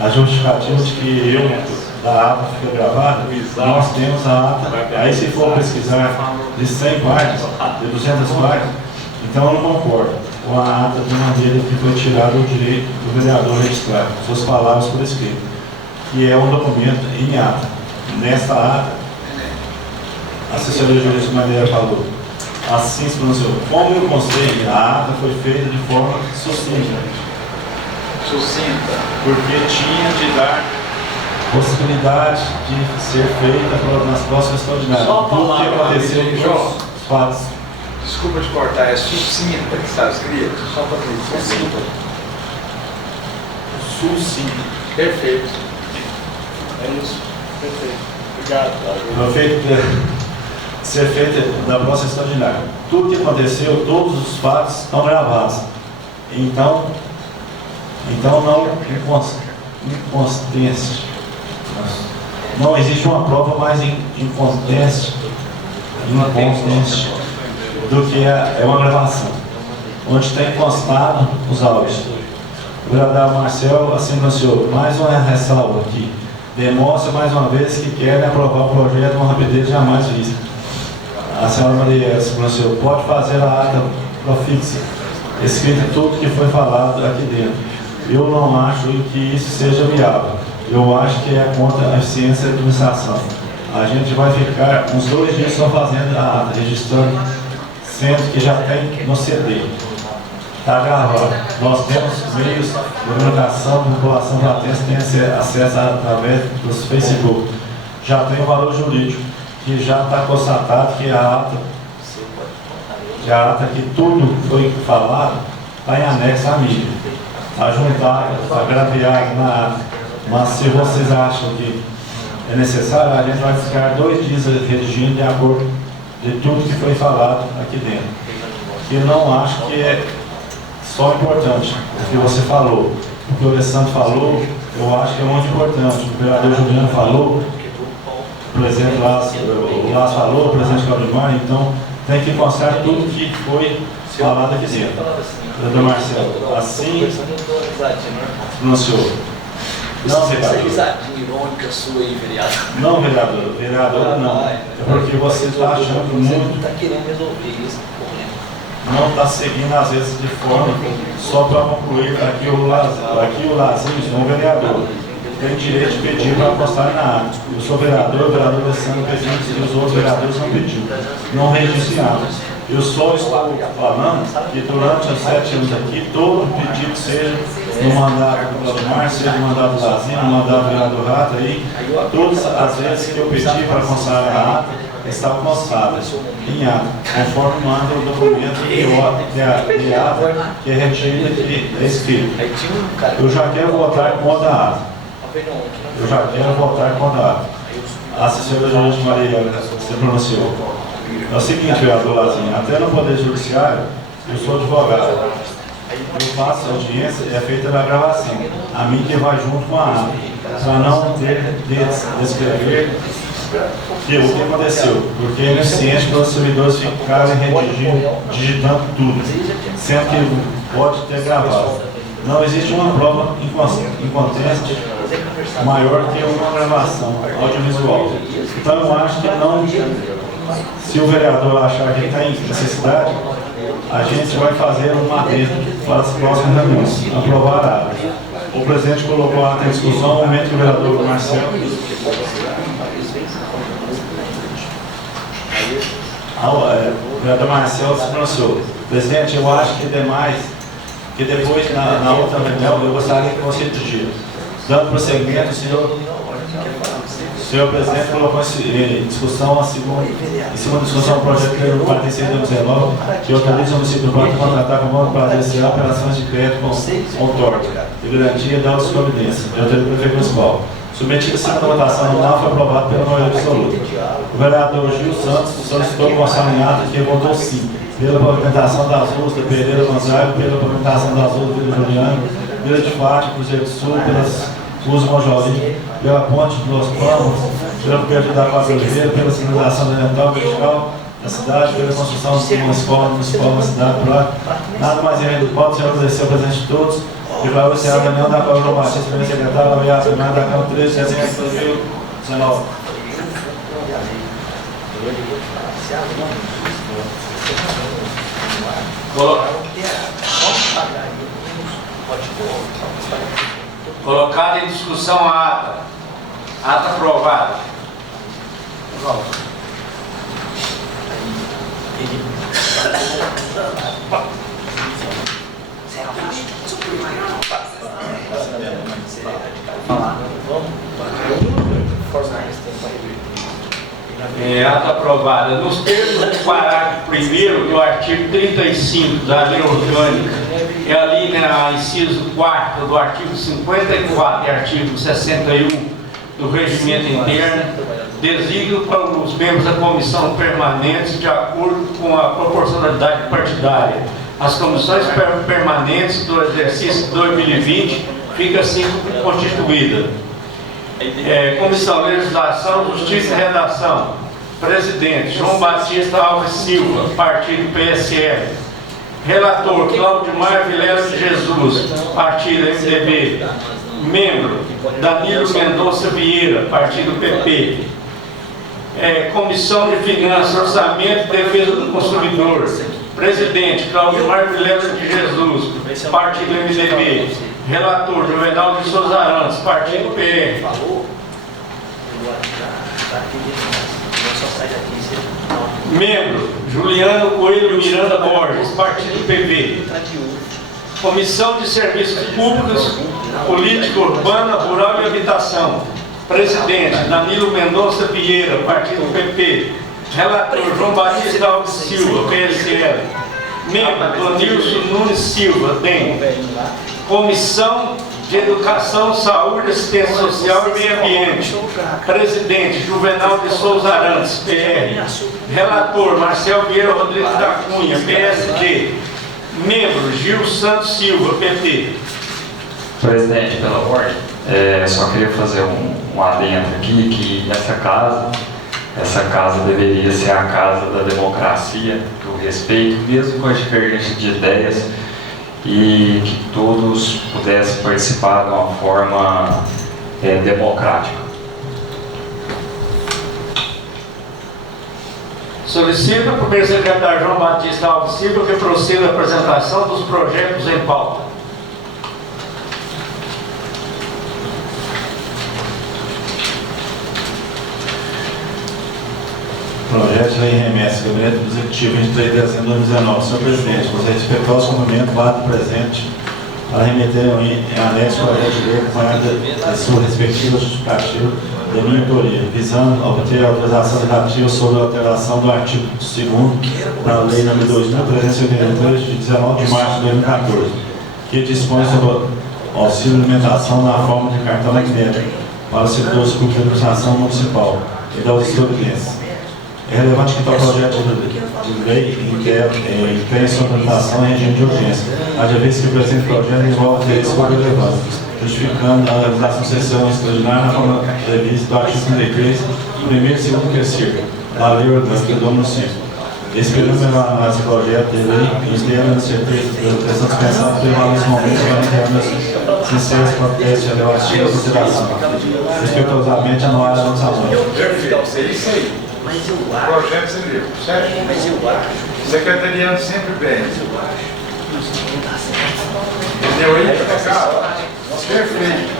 A justificativa de que da ata fica gravada, nós temos a ata, aí se for pesquisar de 100 páginas, de 200 páginas, então eu não concordo com a ata de maneira que foi tirado o direito do vereador registrar suas palavras por escrito, que é um documento em ata. Nesta ata, a assessoria jurídica Maneira falou, assim se pronunciou. Como eu constei, a ata foi feita de forma sucinta. Porque tinha de dar possibilidade de ser feita nas próximas extraordinárias. Só tudo que aconteceu com João. os fatos. Desculpa te cortar, é sucinta que está escrito? Só para dizer. Sucinta. Sucinta. Perfeito. É isso. Perfeito. Obrigado. Foi feito ser feita na próxima extraordinária. Tudo que aconteceu, todos os fatos estão gravados. Então não inconstância. Não existe uma prova mais inconstância do que é uma gravação, onde tem constado os áudios. O vereador Marcelo assim pronunciou, mais uma ressalva aqui. Demonstra mais uma vez que querem aprovar o projeto com rapidez jamais vista. A senhora Maria se pronunciou, pode fazer a ata profixa, escrito tudo que foi falado aqui dentro. Eu não acho que isso seja viável. Eu acho que é contra a eficiência da administração. A gente vai ficar uns 2 dias só fazendo a ata, registrando, sendo que já tem no CD. Está gravado. Nós temos meios de comunicação, a população platense tem acesso através dos Facebook. Já tem o valor jurídico, que já está constatado que a ata que a ata que tudo foi falado está em anexo à mídia. Está juntado, está graveado na ata. Mas se vocês acham que é necessário, a gente vai ficar 2 dias redigindo de acordo de tudo que foi falado aqui dentro. Que eu não acho que é só importante o que você falou. O que o Alessandro falou, eu acho que é muito importante. O vereador Juliano falou, o presidente o Lázaro falou, o presidente Claudimar, então tem que constar tudo que foi falado aqui dentro. Vereador Marcelo, assim pronunciou. Não, vereador. Risadinha irônica sua aí, vereador. Não, vereador. Vereador não. É porque você está achando Você muito. não está querendo resolver esse problema. Não está seguindo, às vezes, de forma só para concluir. Aqui o Lazinho, um vereador, tem direito de pedir para apostar na ata. Eu sou vereador, o vereador Alessandro pediu, e os outros vereadores não pediram. Não registraram. Eu só estou falando que durante os 7 anos aqui, todo pedido, seja no mandato do Claudimar, seja no mandato do Lazinho, no mandato do vereador Rata, aí, todas as vezes que eu pedi para constar a ata, estavam constadas em ata, conforme manda o documento de ata que é retido e é escrito. Eu já quero votar contra a ata. Eu já quero votar contra a ata. A assessora Jorge Maria se pronunciou. É o seguinte, vereador Lazinho, até no Poder Judiciário, eu sou advogado. Eu faço audiência, é feita na gravação. A mídia vai junto com a ata, para não ter de descrever o que aconteceu, porque é ineficiente para os servidores ficarem redigindo, digitando tudo, sendo que pode ter gravado. Não existe uma prova inconteste maior que uma gravação audiovisual. Então eu acho que não, se o vereador achar que tem necessidade, a gente vai fazer uma adendo para as próximas reuniões, aprovar a ata. O presidente colocou a ata em discussão no momento que o vereador Marcelo o vereador Marcelo se pronunciou. Presidente, eu acho que demais, que depois, na outra reunião, eu gostaria que você diga. Dando prosseguimento, o senhor presidente colocou em discussão em segunda discussão o projeto de lei do 46/2019, que autoriza o município do Porto a contratar com bom prazer esse operações de crédito com torque e garantia da autossuficiência, de autoria do prefeito municipal. Submetido a segunda votação não foi aprovado pela maioria absoluta. O vereador Gil Santos solicitou constar em ata que votou sim pela pavimentação das ruas da Pereira Gonzaga, pela pavimentação das ruas da Vila Juliana, Vila de Fátima, Cruzeiro do Sul, pelas ruas Monjolim, pela ponte dos Palmas, pela cobertura da Quadrilheira, pela sinalização ambiental vertical da cidade, pela construção de uma escola municipal na cidade. Nada mais irendo do ponto, o senhor agradecer o presente de todos. Declarou o Senado da União da Câmara João Batista, primeiro secretário, nomeado a Primeira da Câmara 13 de dezembro de 2019. Colocada em discussão a ata. Ata aprovada. Ata aprovada. Nos termos do parágrafo 1º do artigo 35 da Lei Orgânica, é ali inciso 4º do artigo 54 e artigo 61 do Regimento Interno, designo para os membros da comissão permanente de acordo com a proporcionalidade partidária. As comissões permanentes do exercício 2020 ficam assim constituídas. Comissão Legislação, Justiça e Redação. Presidente, João Batista Alves Silva, Partido PSL. Relator, Claudimar Vilela de Jesus, Partido MDB. Membro, Danilo Mendonça Vieira, Partido PP. Comissão de Finanças, Orçamento e Defesa do Consumidor. Presidente, Claudimar Vilela de Jesus, Partido MDB. Relator, Juvenal de Souza Arantes, Partido PR. Membro, Juliano Coelho Miranda Borges, Partido PV. Comissão de Serviços Públicos, Política Urbana, Rural e Habitação. Presidente, Danilo Mendonça Vieira, Partido PP. Relator João Batista Alves Silva, PSL. Membro Tonilson Nunes Silva, DEM. Comissão de Educação, Saúde, Assistência Social e Meio Ambiente. Presidente Juvenal de Souza Arantes, PR. Relator Marcel Vieira Rodrigues da Cunha, PSD. Membro Gil Santos Silva, PT. Presidente, pela ordem, só queria fazer um adendo aqui, que essa casa deveria ser a casa da democracia, do respeito, mesmo com a divergência de ideias, e que todos pudessem participar de uma forma democrática. Solicito ao primeiro secretário João Batista Alves Silva que proceda à apresentação dos projetos em pauta. Projeto de lei remessa, Gabinete do Executivo, 23 de dezembro de 2019. Senhor Presidente, gostaria de respeitar os cumprimentos lá do presente para remeter em anexo ao projeto de lei acompanhado da sua respectiva justificativa de minha autoria, visando obter a autorização legislativa sobre a alteração do artigo 2º da Lei nº 2.383, de 19 de março de 2014, que dispõe sobre auxílio alimentação na forma de cartão magnético para os setores públicos de administração municipal e da auditoria. É relevante que tal projeto de lei tem sua tramitação em regime de urgência, haja vista que o presente projeto envolve interesses pouco relevantes, justificando a realização de sessão extraordinária na forma prevista do artigo 33, primeiro, segundo e terceiro, da Lei Orgânica do Município. Esperamos a análise do projeto de lei e temos certeza da prestação dispensada pelo nesse momento para enviar meus sinceros protestos relativos à consideração. Respeitosamente, anuária da nossa mãe. Perfeito, é isso aí. Mas eu acho. Projeto você viu, certo? Mas eu acho. Secretariado sempre bem. Mas eu acho. Entendeu aí? Perfeito.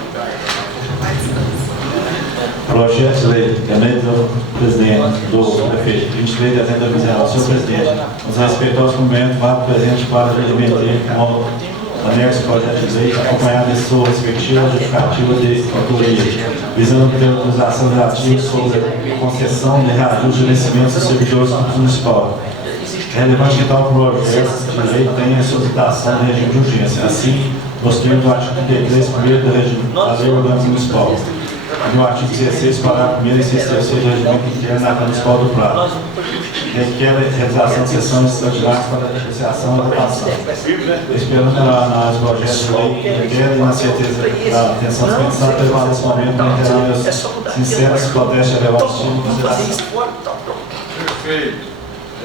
Projeto de lei, gabinete do presidente, do prefeito, 23 de dezembro de 2019. Senhor presidente, nos respeitosos cumprimentos, vá presente para remeter ao anexo do projeto de lei, acompanhado de sua respectiva justificativa de autoria, visando ter autorização relativa sobre a concessão de reajuste de vencimentos dos servidores públicos municipais. É relevante que tal projeto de lei tenha solicitação de regime de urgência, assim, nos termos do artigo 33, primeiro da Lei Orgânica Municipal, e no artigo 16, parágrafo 1º e 6º do Regimento Interno da Câmara Municipal do Prado. Requer a realização de sessões extraordinárias para a apreciação e votação. Esperando a análise do projeto de lei, requer e na certeza da atenção dispensada, preparar nesse momento para reiterar meus sinceros protestos elevados de consideração. Perfeito.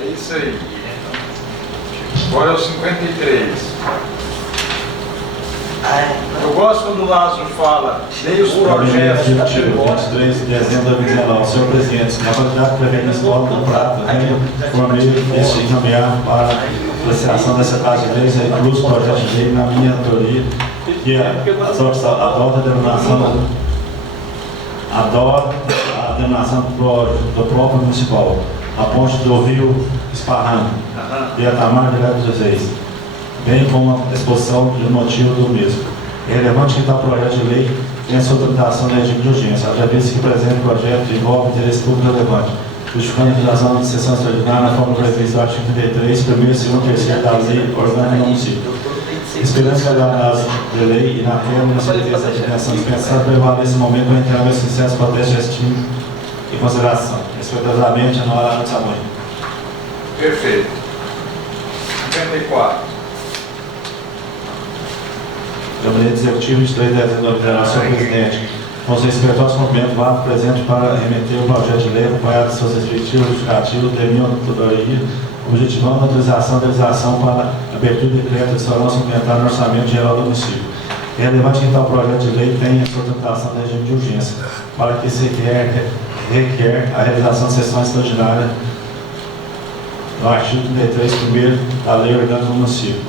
É isso aí. Agora é o 53. Eu gosto quando o Lázaro fala, leia os projetos. Executivo, 23 de dezembro de 2019. Senhor presidente, na quantidade prevista nesse bloco do prato, venho por meio deste encaminhar para a apreciação dessa casa de leis, incluso o projeto de lei na minha autoria, que adota a denominação do próprio municipal, a ponte do rio Esparramo, de Atamar direto dos Reis, bem como a exposição do motivo do mesmo. É relevante que tal projeto de lei tenha sua tramitação de regime de urgência, já visto que o presente projeto envolve interesse público relevante, justificando a realização de sessão extraordinária na forma prevista do artigo 33, primeiro, segundo e terceiro da Lei Orgânica do Município. Esperamos que a análise de lei e na Câmara na certeza da dimensão dispensada prevaleça nesse momento para entrar meus sinceros protestos de estima e consideração. Respeitosamente, a hora da mãe. Perfeito. 54. Gabinete Executivo, 23 de dezembro de 2019. Senhor presidente, com os respeitosos cumprimentos, vá presente para remeter o projeto de lei acompanhado de suas respectivas justificativas de minha autoria, objetivando a autorização para a abertura de decreto de restauração suplementar no orçamento geral do município. É relevante que tal projeto de lei tenha sua tramitação de regime de urgência, para que se requer a realização de sessão extraordinária no artigo 33, primeiro da Lei Orgânica do Município,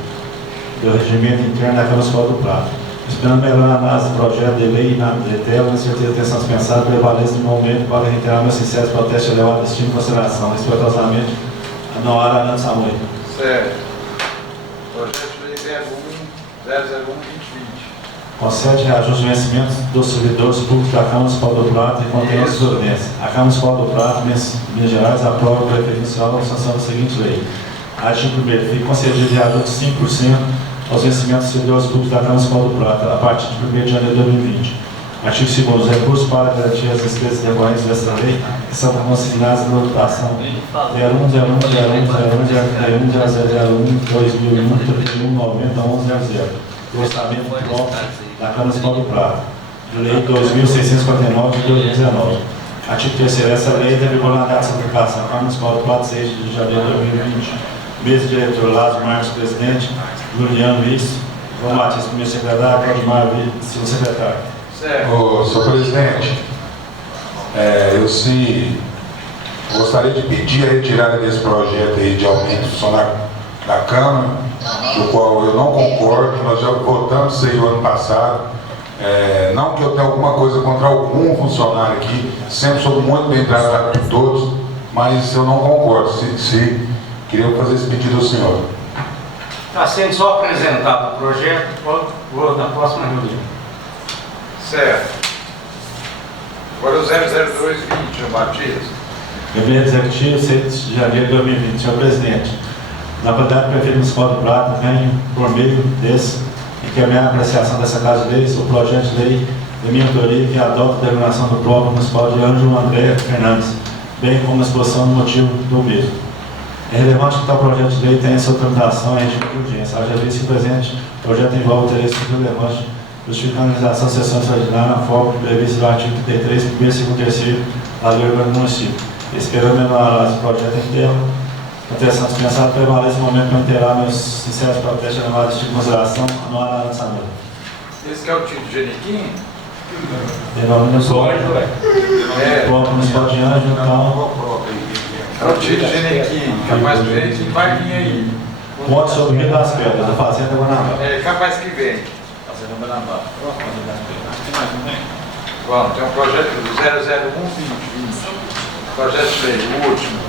do Regimento Interno da Câmara Municipal do Prado. Esperando melhor análise do projeto de lei na tela, na certeza de atenção dispensada, prevaleça no momento para reiterar meus sinceros protestos elevados de estima e consideração, respeitosamente, na hora da Samuel. Certo. Projeto de lei 001-2020. concede reajuste de vencimentos dos servidores públicos da Câmara Municipal do Prato e contém outras ordens. A Câmara Municipal do Prato, Minas Gerais, aprova o prefeito municipal a sanção da seguinte lei. Artigo 1º. Fica concedido reajuste de 5% aos vencimentos dos servidores públicos da Câmara Municipal do Prato, a partir de 1º de janeiro de 2020. Artigo 2º. Os recursos para garantir as despesas decorrentes desta lei que são consignados na dotação 010101010001 do orçamento próprio da Câmara Municipal do Prato, de Lei 2.649 de 2019. Artigo 3º. Essa lei deve vigorar na data de aplicação. Câmara Municipal do Prato, 6 de janeiro de 2020. Mesa diretor: Lázaro Marques, presidente; Juliano Luiz, João Batista, primeiro secretário; Claudimar Silva, secretário. Ô, senhor presidente, eu sim gostaria de pedir a retirada desse projeto aí de aumento do funcionário da Câmara, do qual eu não concordo. Nós já votamos isso aí o ano passado. Não que eu tenha alguma coisa contra algum funcionário aqui, sempre sou muito bem tratado por todos, mas eu não concordo. Queria fazer esse pedido ao senhor. Está sendo só apresentado o projeto, vou na próxima reunião. Certo. Agora o 00220, João Batista. Gabinete Executivo, 6 de janeiro de 2020. Senhor presidente, na qualidade do prefeito municipal do Prato, venho, por meio desse, encaminhar a apreciação dessa Casa de Leis, o projeto de lei de minha autoria que adota a denominação do próprio municipal de Ângelo André Fernandes, bem como a exposição do motivo do mesmo. É relevante que tal projeto de lei tenha sua tramitação em regime de urgência, haja visto que o presente projeto envolve interesse relevante, justificando a realização de sessão extraordinária na forma prevista no artigo 33, 1º, 2º e 3º da Lei Orgânica do Município. Esperando melhorar esse projeto inteiro, a atenção dispensada prevalece no momento para inteirar meus sinceros protestos chamados de consideração não há lançamento. Esse que é o título de Geniquim? Denomina o próprio municipal de Ângelo, então. É o título de Geniquim. Capaz que o Geniquim vai vir aí. Ponto sobre o Rio das Pedras, da Fazenda Guanabara. É capaz que vem. Fazenda Guanabara. Tem mais, não tem? Vamos, tem um projeto do 00120. Projeto de lei, o último.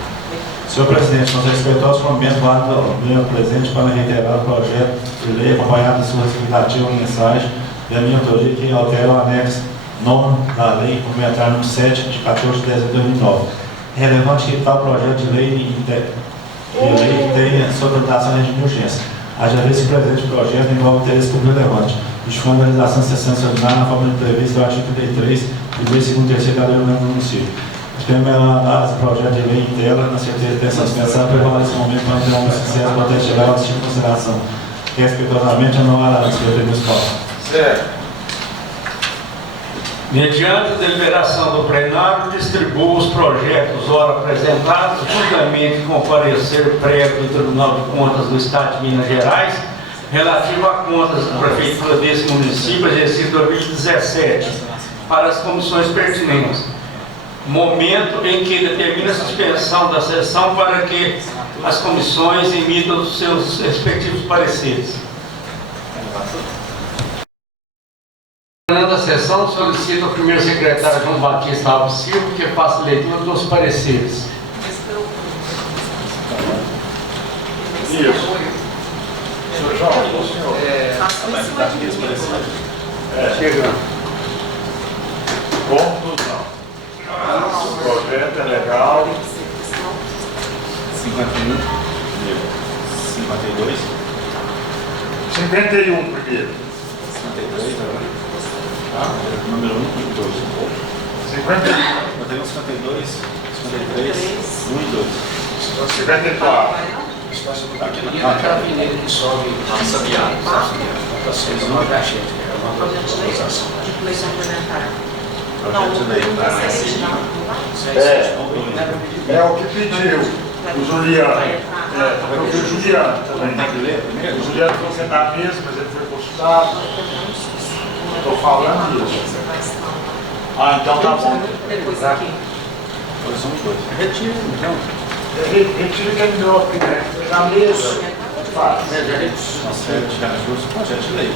Senhor presidente, nos respeitosos momentos, guardo o presente para reiterar o projeto de lei acompanhado de sua explicativa mensagem da minha autoria que altera o anexo 9 da lei complementar número 7 de 14 de dezembro de 2009. É relevante que tal projeto de lei tenha sua tramitação em regime de urgência. Haja visto que o presente projeto envolve interesse público relevante, justificando a realização de sessão extraordinária na forma prevista do artigo 33 e 2º e 3º da Lei Orgânica do Município. Esse projeto de lei em tela, na certeza de atenção dispensada, prevalece nesse momento para interromper o sucesso para chegar ao tipo de consideração, que respeitosamente eu não hará prefeito municipal. Certo. Mediante a deliberação do plenário, distribuo os projetos ora apresentados, juntamente com o parecer prévio do Tribunal de Contas do Estado de Minas Gerais, relativo a contas da Prefeitura desse município, exercido 2017, para as comissões pertinentes. Momento em que determina a suspensão da sessão para que as comissões emitam os seus respectivos pareceres. Terminando a sessão, solicito ao primeiro secretário João Batista Alves Silva que faça leitura dos pareceres. Isso. Senhor João, o senhor. Chega. Conclusão. O projeto é legal. 51. 52. 51 primeiro. 52 agora. Número 1 e 2. 51. 52, 53, 1 e 2. 54. Aqui na avenida que sobe a Sabiá. Eles não agacham, é uma autorização. Projeto de lei É o que pediu o Juliano. Eu vi o Juliano também. O Juliano falou que é da mesa, mas ele foi postado. Estou falando isso. Ah, então tá bom. Depois aqui. Retira, então. Retira que ele deu aqui, né? Na mesa. Faz. Nós temos que ajustar o projeto de lei.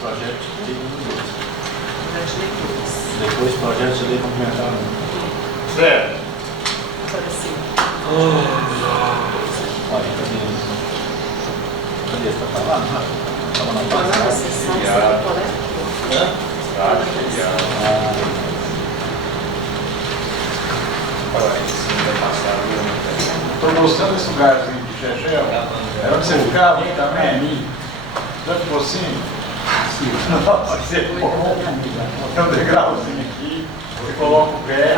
Projeto de lei número 2. Depois projeto de lei complementar. Certo. Olha, cadê? Cadê? Está falando? Estou gostando desse lugarzinho de Chechel. Era onde você ficava também? Já ficou assim? Sim. Nossa, você bom. Tem um degrauzinho aqui, você coloca o pé.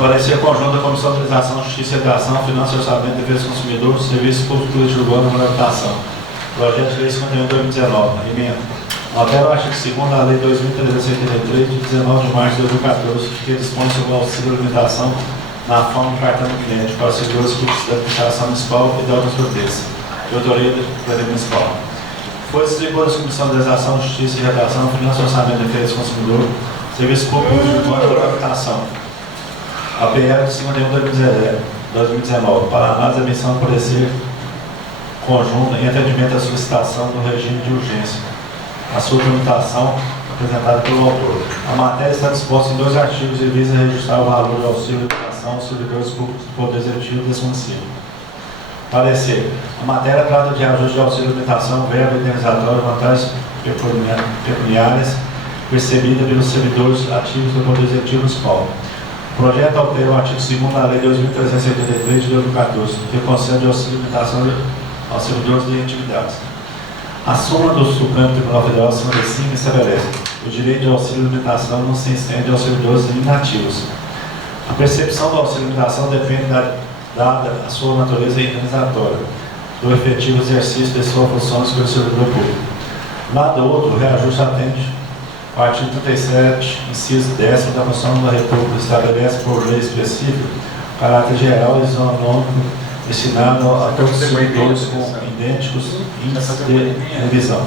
Parecer conjunto da Comissão de Legislação, Justiça e Redação, Finanças e Orçamento, Defesa do Consumidor, Serviço Público Político Urbano e Habitação. Projeto de Lei 51/2019. Emenda. Altera o artigo 2º da Lei 2.383, de 19 de março de 2014, que dispõe sobre o auxílio alimentação na forma de cartão de cliente para os servidores públicos da administração municipal e da outra província. De autoria do Poder Municipal. Foi distribuído à Comissão de Legislação, Justiça e Redação, Finanças e Orçamento, Defesa do Consumidor, Serviço Público Urbano e Habitação. A PL de 51/2019, para análise e emissão de parecer conjunto em atendimento à solicitação do regime de urgência. A sua tramitação apresentada pelo autor. A matéria está disposta em 2 artigos e visa registrar o valor do auxílio de alimentação aos servidores públicos do Poder Executivo desse município. Parecer. A matéria trata de ajuste de auxílio de alimentação, verba indenizatória, vantagens pecuniárias percebida pelos servidores ativos do Poder Executivo Municipal. O projeto altera o artigo 2º da Lei 2.383 de 2014, que concede auxílio de alimentação aos servidores de atividades. A súmula do Supremo Tribunal Federal 55 estabelece o direito de auxílio de alimentação não se estende aos servidores inativos. A percepção do auxílio de alimentação depende dada a sua natureza indenizatória, do efetivo exercício de suas funções pelo servidor público. Lado outro, o reajuste atende o artigo 37, inciso 10 da Constituição da República, estabelece por lei específica o caráter geral e isonômico destinado a todos os servidores com idênticos índices de revisão.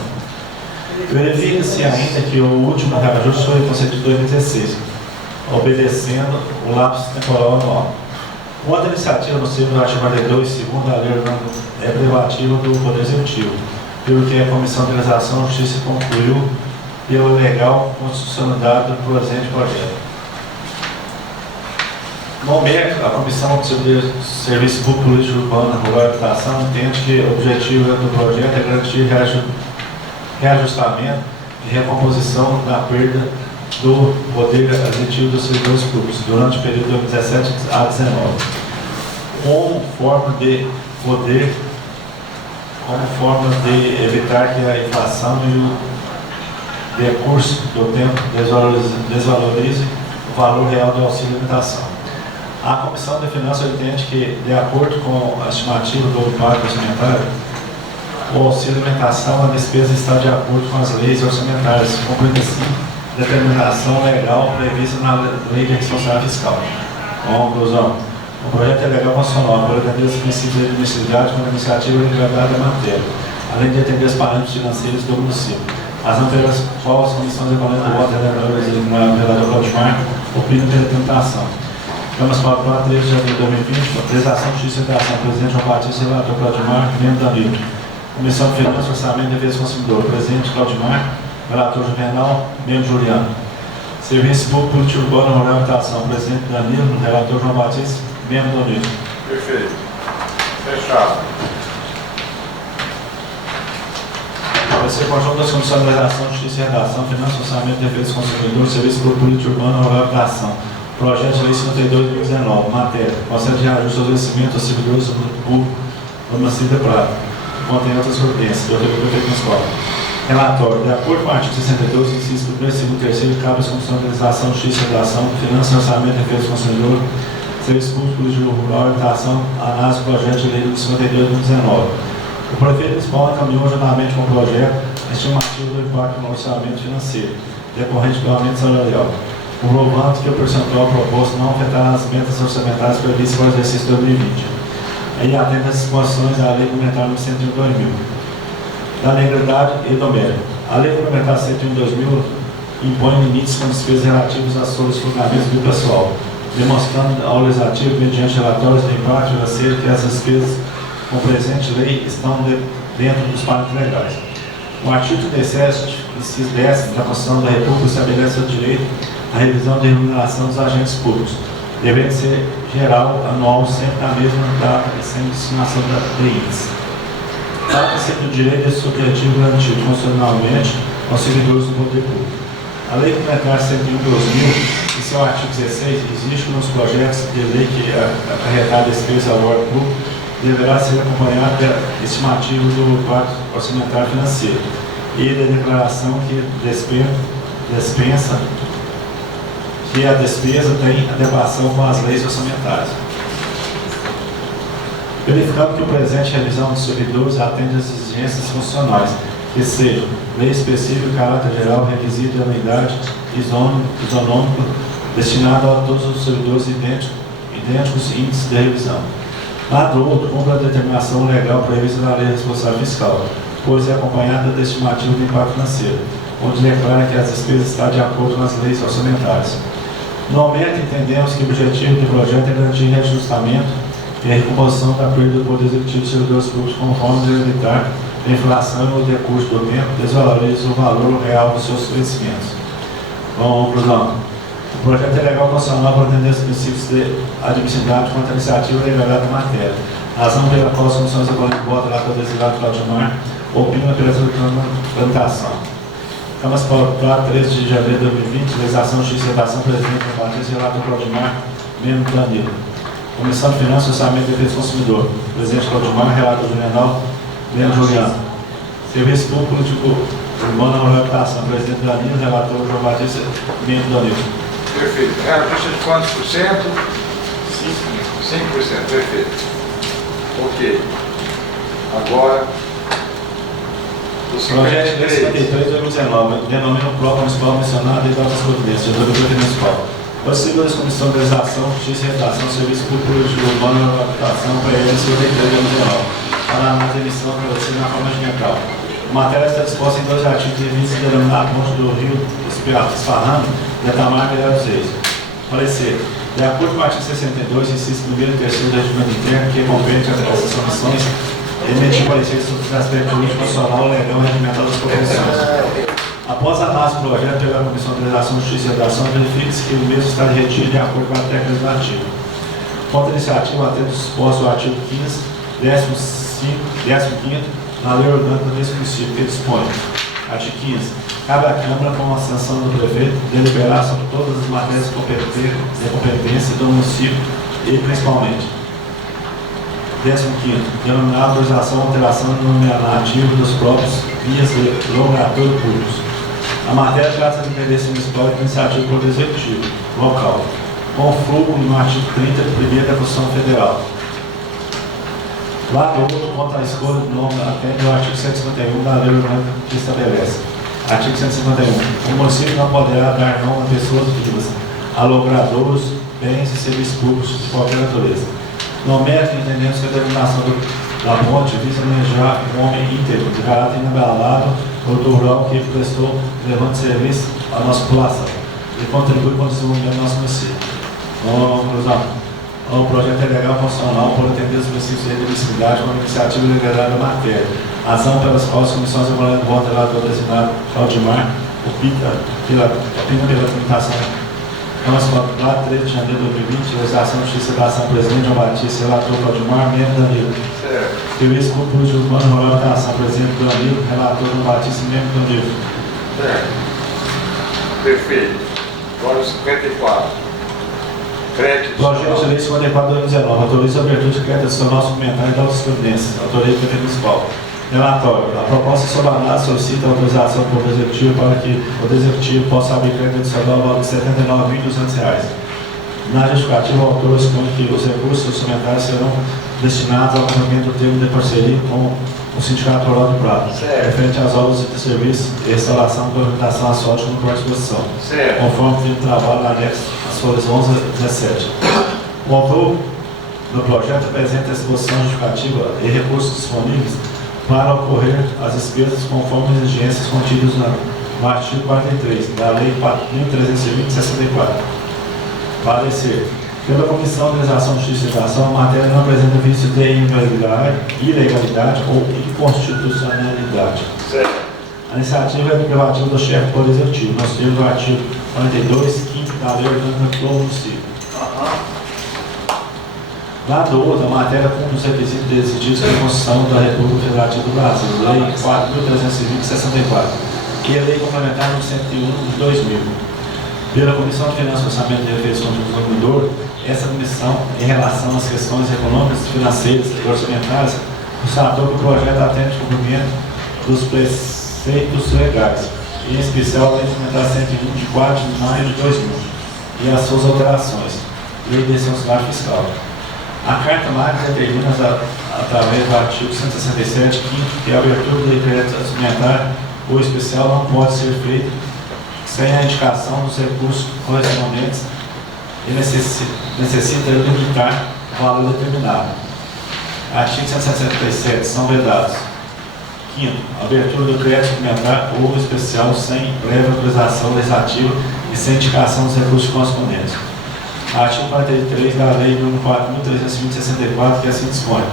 Verifica-se ainda que o último reajuste foi concedido em 2016, obedecendo o lapso temporal anual. Outra iniciativa no sentido do artigo 42, segundo a lei é privativa do Poder Executivo, pelo que a Comissão de Legislação e Justiça concluiu pela legal constitucionalidade do presente projeto. No mérito, a Comissão de Serviço Público Político Urbano, Rural e Habitação entende que o objetivo do projeto é garantir reajustamento e recomposição da perda do poder aquisitivo dos servidores públicos durante o período de 2017 a 2019, como forma de evitar que a inflação e o decurso do tempo desvalorize o valor real do auxílio alimentação. A Comissão de Finanças entende que, de acordo com a estimativa do impacto orçamentário, o auxílio alimentação, a despesa está de acordo com as leis orçamentárias, cumprindo assim a determinação legal prevista na Lei de Responsabilidade Fiscal. Conclusão. O projeto é legal constitucional por atender os princípios de administratividade com a iniciativa e liberdade da matéria, além de atender os parâmetros financeiros do município. Razão pelas quais as comissões econômicas do voto e o vereador Claudimar opinam pela tentação. Câmara Municipal 13 de janeiro de 2020, Legislação, Justiça e Redação, Presidente João Batista, Relator Claudimar, membro Danilo. Comissão de Finanças, Orçamento e Defesa do Consumidor, Presidente Claudimar, Relator Juvenal, membro Juliano. Serviço Público Político Urbano, Rural e Habitação, Presidente Danilo, Relator João Batista, membro Danilo. Perfeito. Fechado. Parecer conjunto das Comissões de Legislação, Justiça e Redação, Finanças, Orçamento e Defesa do Consumidor, Serviço Público Político Urbano, Rural e Habitação. Projeto de Lei 52/2019, matéria, concede reajuste aos vencimentos aos servidores públicos do município de Prata, contém outras providências, de autoria do prefeito municipal. Relatório, de acordo com o artigo 62, inciso 1º, 2º e 3º, cabe às Comissões de Legislação, Justiça e Redação, Finanças, Orçamento e Defesa do Consumidor, Serviço Público Político Rural e Habitação, análise do projeto de lei 52/2019. O prefeito municipal encaminhou juntamente com o projeto a estimativa do impacto no orçamento financeiro, decorrente do aumento salarial, comprovando que o percentual proposto não afetará as metas orçamentárias previstas para o exercício 2020. Aí atende às disposições da Lei Complementar nº 101/2000, da legalidade e do mérito. A Lei Complementar 101/2000 impõe limites com despesas relativas aos solucionamentos do pessoal, demonstrando ao legislativo, mediante relatórios de impacto financeiro, que as despesas com presente lei estão dentro dos parâmetros legais. O artigo 37, inciso 10 da Constituição da República estabelece o direito à revisão da remuneração dos agentes públicos, devendo ser geral, anual, sempre na mesma data e sem destinação de índice. Trata-se do direito subjetivo garantido constitucionalmente aos servidores do poder público. A Lei Complementar 101/2000, em seu artigo 16, exige que nos projetos de lei que acarretar despesa ao órgão público deverá ser acompanhado da estimativa do quadro orçamentário financeiro e da declaração que dispensa que a despesa tem adequação com as leis orçamentárias. Verificando que o presente revisão dos servidores atende às exigências funcionais, que sejam lei específica de caráter geral, requisito de anuidade isonômico destinado a todos os servidores idênticos índices de revisão. Lado outro, cumpre a determinação legal prevista na Lei de Responsabilidade Fiscal, pois é acompanhada da estimativa do impacto financeiro, onde declara que as despesas estão de acordo com as leis orçamentárias. No aumento, entendemos que o objetivo do projeto é garantir reajustamento e a recomposição da perda do poder executivo dos servidores públicos conforme de evitar a inflação e o decurso do tempo desvaloriza o valor real dos seus vencimentos. Vamos, conclusão. O projeto é legal constitucional para atender os princípios de admissibilidade contra a iniciativa e legalidade da matéria. Razão pela qual as comissões econômicas votam lá com o desigado Claudimar opina pela sua tramitação. Câmara Municipal, 13 de janeiro de 2020, legislação, justiça e redação, presidente da Patrícia, relator Claudimar, membro Danilo. Comissão de Finanças, Orçamento e Defesa do Consumidor, presidente Claudimar, relator Juliano, membro Juliano. Serviço Público Urbano e Habitação, presidente Danilo, relator João Batista, membro Danilo. Perfeito. Precisa de quantos por cento? 5%. Perfeito. Ok. Agora, o Projeto de Lei 53/2019, denomina o próprio municipal mencionado e das providências do Governo Municipal. Os servidores da Comissão de Legislação, Justiça e Redação, Serviço Público Urbano e Habitação, PL 53/2019, para a emissão na forma geral. A matéria está disposta em 2 artigos revistos e denominado Ponte do Rio Esparrando, de Itamar Milhar dos Reis. Parecer. De acordo com o artigo 62, inciso 1º e 3º do regimento interno, que compete a essas comissões, emitir parecer sobre os aspectos jurídico, constitucional, legal e regimental das proposições. Após a análise do projeto pela Comissão de Legislação, Justiça e Redação, verifica-se que o mesmo está retido de acordo com a técnica legislativa. Contra a iniciativa, atende disposto o artigo 15, 15º, na Lei Orgânica do mesmo princípio, que dispõe. Artigo 15. Cabe à Câmara, com a sanção do prefeito, deliberar sobre todas as matérias de competência do município e, principalmente, 15º. Denominar autorização ou alteração no nomeativo dos próprios vias de logrador públicos. A matéria trata de interesse municipal e de iniciativa do Poder Executivo local, com fogo no artigo 30 do 1º da Constituição Federal. Lado outro, contra a escolha do nome, atende ao artigo 151 da Lei Orgânica que estabelece. Artigo 151. O município não poderá dar nome a pessoas vivas, a logradouros, bens e serviços públicos de qualquer natureza. No mérito, entendemos que a denominação da ponte visa homenagear um homem íntegro, de caráter inabalado, rural que prestou relevante serviço à nossa população e contribui com o desenvolvimento do nosso município. Conclusão. O projeto é legal constitucional por atender os princípios de admissibilidade com a iniciativa e legalidade da matéria. Razão pelas quais as comissões evoluem voto relator designado Claudimar, opina pela tramitação. Câmara Municipal, 13 de janeiro de 2020, legislação, justiça e redação, presidente João Batista, relator Claudimar, membro Danilo. Serviço Público Urbano e Rural Habitação, presidente Danilo, relator João Batista, membro Danilo. certo. Perfeito. Agora o 54. Projeto de Lei 54/2019, autoriza a abertura de crédito adicional suplementar e outras providências, autoria do Prefeito Municipal. Relatório. A proposta sobre a análise solicita a autorização do Poder Executivo para que o Poder Executivo possa abrir crédito adicional no valor de R$ 79.200. Na justificativa, o autor expõe que os recursos suplementares serão destinados ao cumprimento do termo de parceria com o Sindicato Rural do Prado, referente às obras de serviço e restauração e pavimentação asfáltica no quarto de exposição, conforme o de trabalho na anexo às folhas 11 a 17. O autor do projeto apresenta a exposição justificativa e recursos disponíveis para ocorrer as despesas conforme as exigências contidas no artigo 43 da Lei 4.320/64. Parecer. Pela Comissão de Legislação, Justiça e Redação, a matéria não apresenta vício de ilegalidade ou inconstitucionalidade. Certo. A iniciativa é do privativo do chefe do Poder Executivo. Nós temos o artigo 42, 5º da Lei Orgânica do Município. Lado outro, a matéria cumpre os requisitos decididos pela Constituição da República Federativa do Brasil, Lei 4.320/64, e a Lei Complementar número 101 de 2000. Pela Comissão de Finanças, Orçamento e Defesa do Consumidor, essa comissão, em relação às questões econômicas, financeiras e orçamentárias, constatou que o projeto atende ao cumprimento dos preceitos legais, em especial a Lei Complementar 101 de 4 de maio de 2000 e as suas alterações, Lei de Sancionário Fiscal. A Carta Magna determina, através do artigo 167, que a abertura do decreto suplementar ou especial não pode ser feita sem a indicação dos recursos correspondentes e necessita limitar o valor determinado. Artigo 167, são vedados. 5º, abertura do crédito suplementar ou especial sem prévia autorização legislativa e sem indicação dos recursos correspondentes. Artigo 43 da Lei nº 4.320/64, que assim dispõe.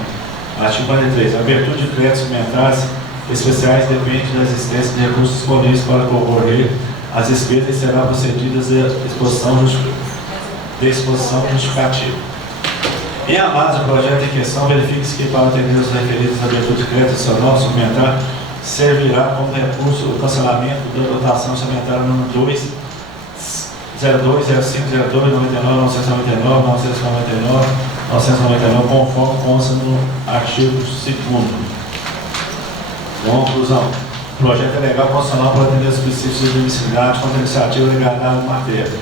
Artigo 43. A abertura de créditos suplementares especiais depende da existência de recursos disponíveis para concorrer às despesas e será procedida de exposição justificativa. Em análise do projeto em questão, verifique-se que, para atender os referidos à abertura de crédito adicional suplementar, servirá como recurso o cancelamento da dotação suplementar número 2, 02, 05, 02, 99, 999, 999, 999, conforme consta no artigo 2º. Conclusão. O projeto é legal constitucional para atender os princípios de admissibilidade contra a iniciativa legalidade de matéria.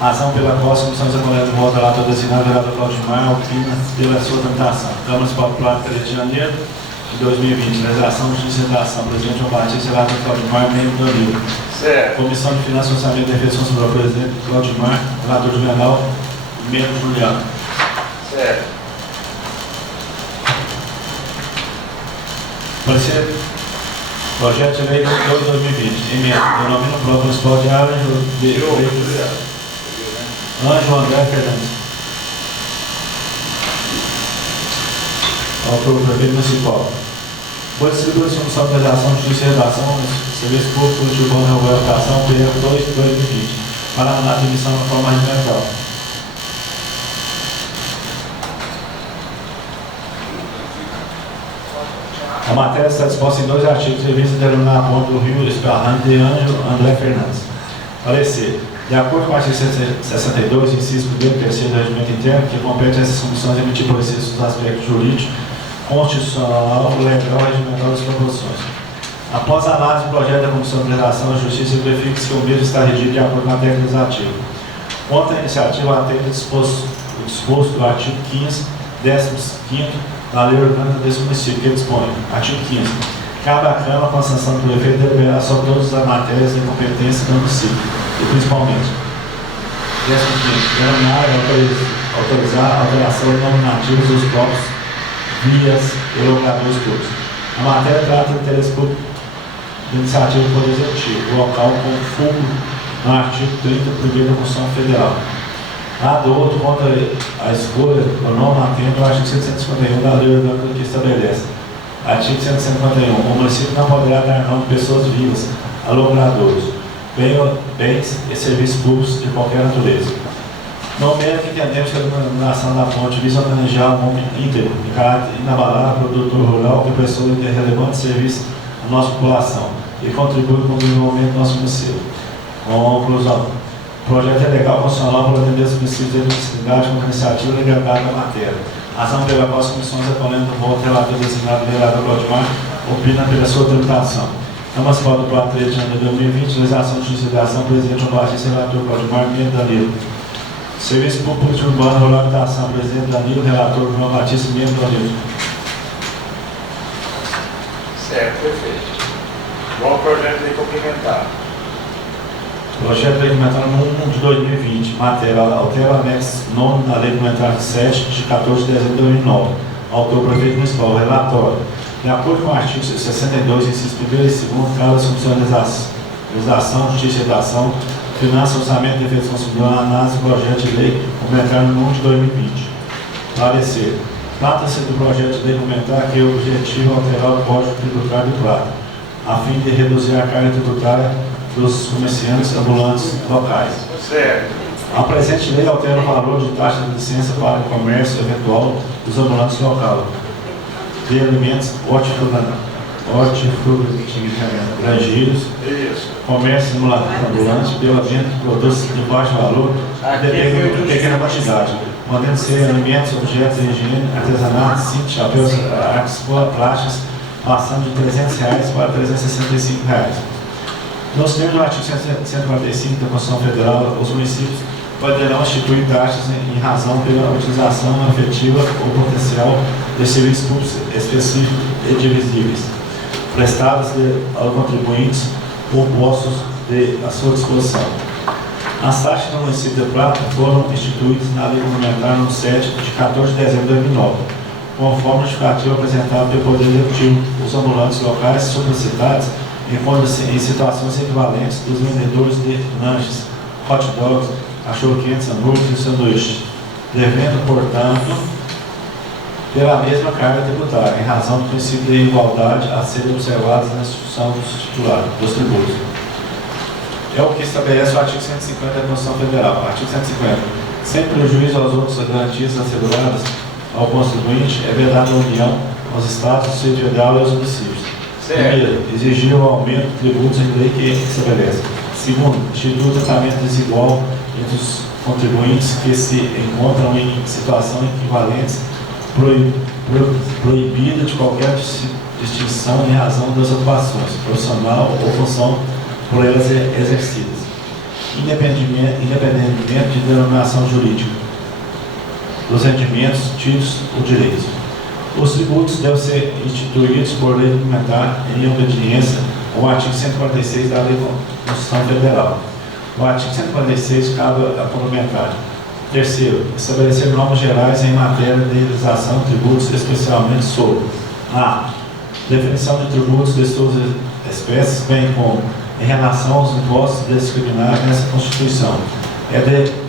Razão pela qual as comissões de voto relator designado vereador Claudimar opina pela sua tramitação. Câmara Municipal do Plano, 3 de janeiro de 2020. Legislação de licitação. Presidente João Batista, relator Claudimar, membro Danilo. Comissão de Finanças, Orçamento e Defesa sobre o presidente Claudimar, relator Juvenal, membro Juliano. Certo. Parecer. Projeto de Lei 2 de 2020. Emenda. Denomina o Plano Municipal de Ângelo André Fernandes. Autor do Prefeito Municipal. Foi distribuído a Comissão de Legislação, Justiça e Redação, Serviço Público de Urbano e Reabilitação, PL 2 de 2020, para a admissão de forma regimental. A matéria está disposta em 2 artigos de revista denominada Ponto do Rio Esparrante de Ângelo André Fernandes. Parecer. De acordo com o artigo 162, inciso 1º e 3º do Regimento Interno, que compete a essas comissões emitir parecer sobre os aspectos jurídicos, constitucional, legal e regimental das proposições. Após a análise do projeto da Comissão de Legislação e Justiça, verifica-se que o mesmo está regido de acordo com a técnica legislativa. Quanto à iniciativa, atende o disposto do artigo 15, 15º da Lei Orgânica desse município, que dispõe. Artigo 15. Cabe à Câmara, com a sanção do prefeito, deliberar sobre todas as matérias de competência do município, e principalmente: 15º. Denominar e autorizar a alteração de nominativos dos próprios vias e locadores públicos. A matéria trata do interesse público da iniciativa do Poder Executivo, local com fundo no artigo 30 da Constituição Federal. Do outro, contra a escolha ou não atende ao artigo 151 da Lei Orgânica que estabelece. Artigo 151. O município não poderá dar nome de pessoas vivas a logradouros, bens e serviços públicos de qualquer natureza. No momento que entendemos que a denominação da fonte visa homenagear o homem íntegro, de caráter inabalável, produtor rural, que prestou de relevante serviço à nossa população e contribui com o desenvolvimento do nosso município. Conclusão. O projeto é legal constitucional para atender os princípios de admissibilidade com a iniciativa e legalidade da matéria. Razão pela qual as comissões acolhendo o voto relator designado do vereador Claudimar opina pela sua tramitação. Câmara Municipal do Plano, 3 de janeiro de 2020, legislação de justiça, presidente João Batista, relator Claudimar, membro Danilo. Serviço Público de Urbano e Reabilitação, presidente Danilo, relator João Batista, membro Danilo. Certo, perfeito. Bom projeto de lei complementar. Projeto de lei complementar número 1 de 2020, matéria, altera o anexo 9 da lei complementar 7 de 14 de dezembro de 2009. Autor Prefeito Municipal, relatório. De acordo com o artigo 62, inciso 1º e 2º, cabe às comissões de legislação, justiça e redação, finanças, orçamento e defesa do consumidor, análise do projeto de lei complementar número 1 de 2020. Parecer. Trata-se do projeto de lei complementar que o objetivo é alterar o Código Tributário do Plata. a fim de reduzir a carga tributária dos comerciantes ambulantes locais. Certo. A presente lei altera o valor de taxa de licença para o comércio eventual dos ambulantes locais de alimentos hortifrutigranjeiros, comércio ambulante pela venda de produtos de baixo valor de pequena quantidade, podendo ser alimentos, objetos de higiene, artesanato, cintos, chapéus, artes plásticas, passando de R$300 para R$365. Nos termos do artigo 145 da Constituição Federal, os municípios poderão instituir taxas em razão pela utilização efetiva ou potencial de serviços públicos específicos e divisíveis, prestados aos contribuintes ou postos à sua disposição. As taxas no município de Prata foram instituídas na Lei Complementar número 7, de 14 de dezembro de 2009, conforme o justificativo apresentado pelo Poder Executivo. Os ambulantes locais solicitados encontram-se em situações equivalentes dos vendedores de lanches, hot dogs, cachorro-quentes, hambúrgueres e sanduíches, devendo, portanto, pela mesma carga tributária, em razão do princípio de igualdade a serem observados na instituição dos tributos. É o que estabelece o artigo 150 da Constituição Federal. Artigo 150. Sem prejuízo aos outros garantias asseguradas ao contribuinte, é vedada a União, aos Estados, ao Distrito Federal e aos municípios. Primeiro, exigir o aumento de tributos em lei que estabelece. Segundo, instituir o tratamento desigual entre os contribuintes que se encontram em situação equivalente, proibida de qualquer distinção em razão das ocupações, profissional ou função por elas exercidas, independentemente de denominação jurídica, dos rendimentos, títulos ou direitos. Os tributos devem ser instituídos por lei complementar em obediência ao artigo 146 da Lei Constituição Federal. O artigo 146 cabe a complementar. Terceiro, estabelecer normas gerais em matéria de realização de tributos, especialmente sobre a definição de tributos de suas espécies, bem como em relação aos impostos discriminados nessa Constituição,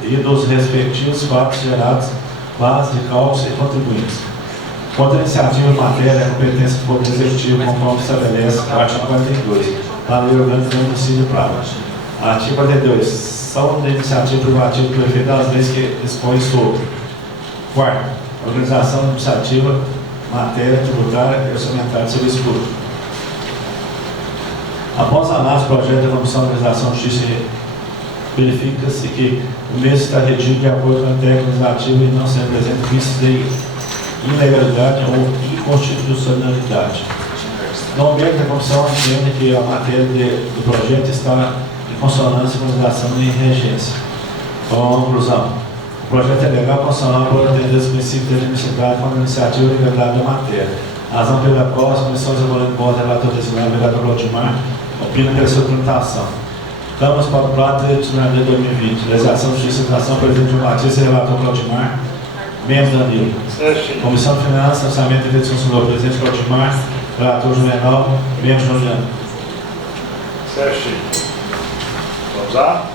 e dos respectivos fatos gerados, bases de cálculos e contribuintes. Quanto à iniciativa em matéria, a competência do Poder Executivo, conforme estabelece o artigo 42 da Lei Orgânica do Município de Prata. Artigo 42. São de iniciativa privativa do prefeito das leis que dispõe sobre. Quarto, organização administrativa, matéria tributária e orçamentária de serviço público. Após a análise do projeto da Comissão de Organização, Justiça, verifica-se que o mesmo está redigido de acordo com a técnica legislativa e não se apresenta vícios de ilegalidade ou inconstitucionalidade. No âmbito da comissão, entende que a matéria do projeto está em consonância com a legislação e regência. Conclusão. O projeto é legal constitucional por atender os princípios da administração com a iniciativa e legalidade da matéria. A razão pela qual as comissões avaliando o relator designado, o vereador Valdemar, opina pela sua implementação. Câmara para o Prata de 2020. Legislação de Justiça e Educação, presidente João Batista e relator Valdemar. Membro Danilo. Comissão de Finanças, Orçamento e Defesa do Consumidor, presidente Valdemar. Relator Juvenal. Membro Juliano. Certinho. Vamos lá?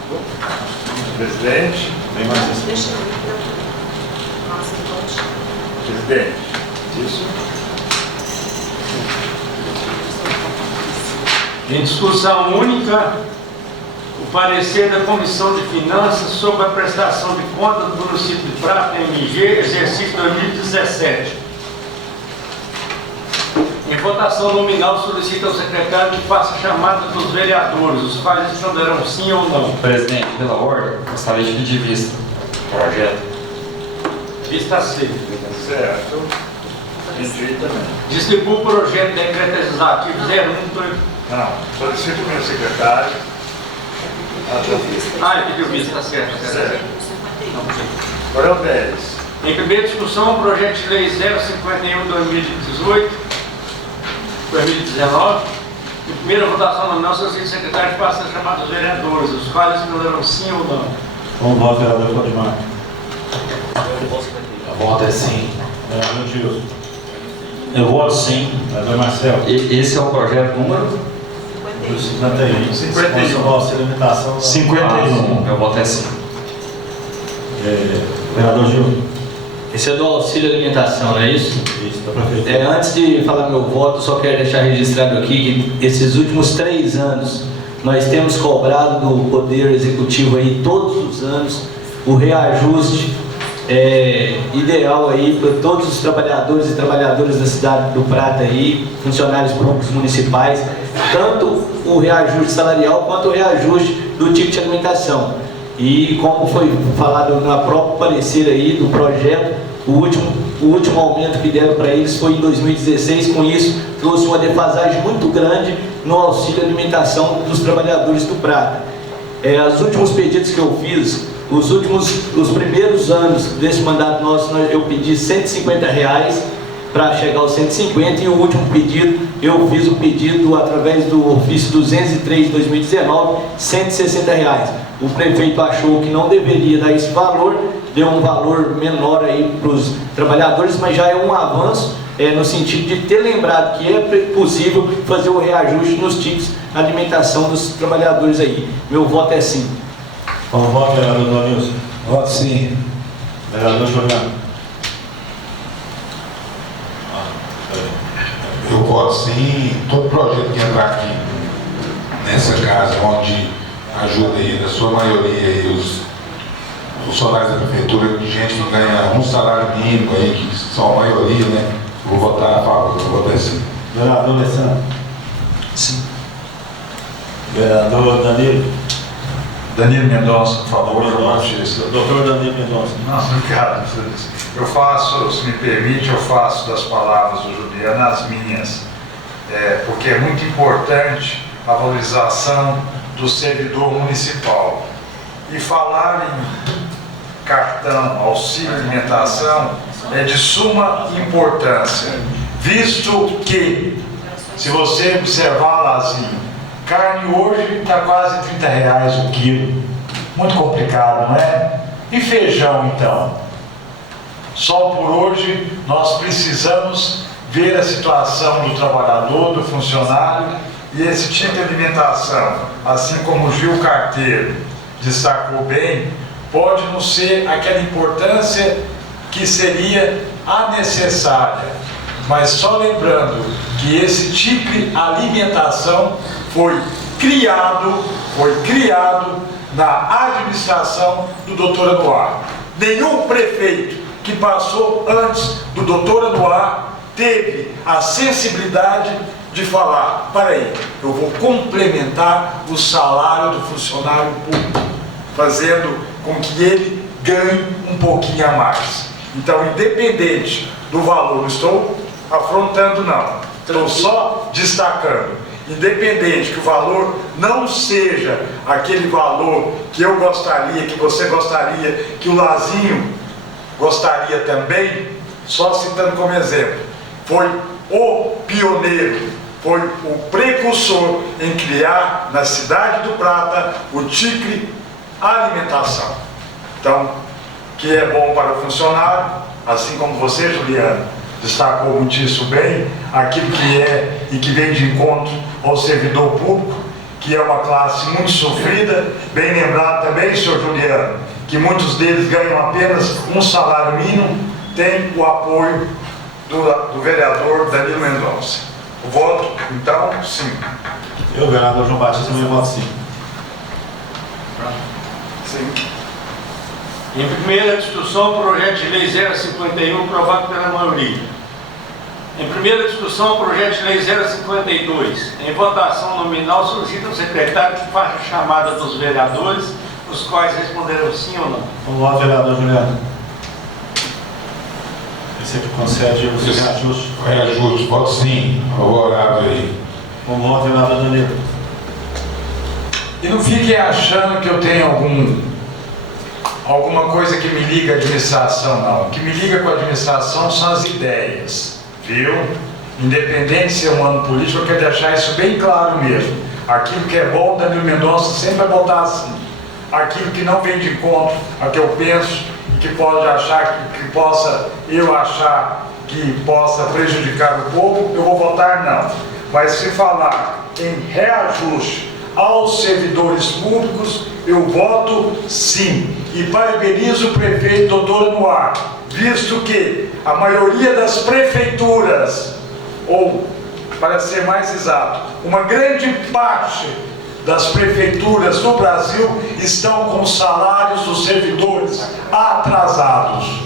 Presidente. Tem mais isso? Presidente. Isso. Em discussão única, o parecer da Comissão de Finanças sobre a prestação de contas do município de Prata, MG, exercício 2017. Em votação nominal, solicita ao secretário que faça a chamada dos vereadores, os quais responderão sim ou não. Presidente, pela ordem, gostaria de pedir vista do projeto. Vista C. Certo. Entendi também. Distribui o projeto de decreto legislativo 01. Não, solicito o meu secretário. Ele pediu vista, está certo. Certo. Agora é o 10. Em primeira discussão, o projeto de lei 051/2019. Em primeira votação nominal, solicito o secretário que faça a chamada dos vereadores, os quais responderão sim ou não. Vamos lá, vereador Valdemar. O voto é sim. Vereador Gilson. Eu voto sim. Vereador Marcelo. Esse é o projeto número 51. 51. Nossa limitação. 51. Meu voto é sim. Vereador Gil. Esse é do auxílio alimentação, não é isso? Isso, da prefeitura. Antes de falar meu voto, só quero deixar registrado aqui que esses últimos 3 anos nós temos cobrado do Poder Executivo aí todos os anos o reajuste ideal aí para todos os trabalhadores e trabalhadoras da cidade do Prata aí, funcionários públicos municipais, tanto o reajuste salarial quanto o reajuste do ticket de alimentação. E como foi falado na própria parecer aí do projeto, o último aumento que deram para eles foi em 2016, com isso trouxe uma defasagem muito grande no auxílio alimentação dos trabalhadores do Prata. Os últimos pedidos que eu fiz, os primeiros anos desse mandato nosso, eu pedi R$150 para chegar aos 150, e o último pedido, eu fiz o pedido através do ofício 203 de 2019, R$160. O prefeito achou que não deveria dar esse valor, deu um valor menor aí para os trabalhadores, mas já é um avanço no sentido de ter lembrado que é possível fazer o reajuste nos tickets de alimentação dos trabalhadores aí. Meu voto é sim. Qual o voto, vereador Donilson? Voto sim. Vereador Juliano? Eu voto sim. Todo projeto que entrar aqui nessa casa, onde ajuda aí, na sua maioria, aí, os funcionários da prefeitura, de gente que ganha um salário mínimo aí, que são a maioria, né? Vou votar a favor, vou votar sim. Vereador Alessandro? Sim. Vereador Danilo? Danilo Mendonça, por favor, Doutor Danilo Mendonça. Não, obrigado. Eu faço, se me permite, eu faço das palavras do Juliano as minhas, porque é muito importante a valorização do servidor municipal. E falar em cartão, auxílio alimentação, é de suma importância, visto que, se você observar, Lazinho, carne hoje está quase R$30 o quilo. Muito complicado, não é? E feijão, então? Só por hoje nós precisamos ver a situação do trabalhador, do funcionário, e esse tipo de alimentação, assim como o Gil Carteiro destacou bem, pode não ser aquela importância que seria a necessária. Mas só lembrando que esse tipo de alimentação foi criado na administração do Dr. Anuar. Nenhum prefeito que passou antes do Dr. Anuar teve a sensibilidade de falar: para aí, eu vou complementar o salário do funcionário público, fazendo com que ele ganhe um pouquinho a mais. Então, independente do valor, não estou afrontando não, estou só destacando, independente que o valor não seja aquele valor que eu gostaria, que você gostaria, que o Lazinho gostaria também, só citando como exemplo, foi o pioneiro, foi o precursor em criar na cidade do Prata o TICRE Alimentação. Então, que é bom para o funcionário, assim como você, Juliano, destacou muitíssimo bem, aquilo que é e que vem de encontro ao servidor público, que é uma classe muito sofrida, bem lembrado também, senhor Juliano, que muitos deles ganham apenas um salário mínimo, tem o apoio do vereador Danilo Mendonça. O voto, então, sim. Eu, vereador João Batista, também voto sim. Sim. Em primeira discussão, projeto de lei 051, aprovado pela maioria. Em primeira discussão, projeto de lei 052. Em votação nominal, solicita o secretário que faça a chamada dos vereadores, os quais responderão sim ou não. O voto, vereador Juliano. Esse aqui concede o reajuste. Reajuste, voto sim, favorável aí. O voto, vereador Danilo. E não fiquem achando que eu tenho alguma coisa que me liga à administração, não. O que me liga com a administração são as ideias, viu? Independente de ser um ano político, eu quero deixar isso bem claro mesmo. Aquilo que é bom, Danilo Mendonça sempre vai botar assim. Aquilo que não vem de encontro a que eu penso e que pode achar que possa que possa prejudicar o povo, eu vou votar não. Mas se falar em reajuste aos servidores públicos, eu voto sim. E parabenizo o prefeito Dr. Anuar, visto que a maioria das prefeituras, ou, para ser mais exato, uma grande parte das prefeituras do Brasil estão com os salários dos servidores atrasados.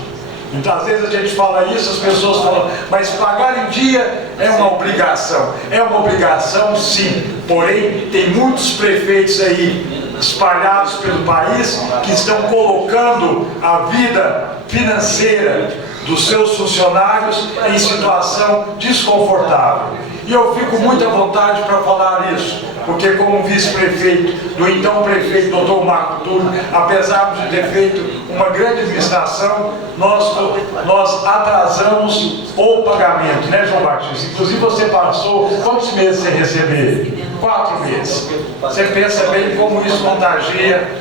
Então, às vezes a gente fala isso, as pessoas falam, mas pagar em dia é uma obrigação. É uma obrigação, sim. Porém, tem muitos prefeitos aí, espalhados pelo país, que estão colocando a vida financeira dos seus funcionários em situação desconfortável. E eu fico muito à vontade para falar isso, porque como vice-prefeito do então prefeito Dr. Marco Túlio, apesar de ter feito uma grande administração, nós atrasamos o pagamento, né, João Batista? Inclusive você passou, quantos meses sem receber? 4 meses. Você pensa bem como isso contagia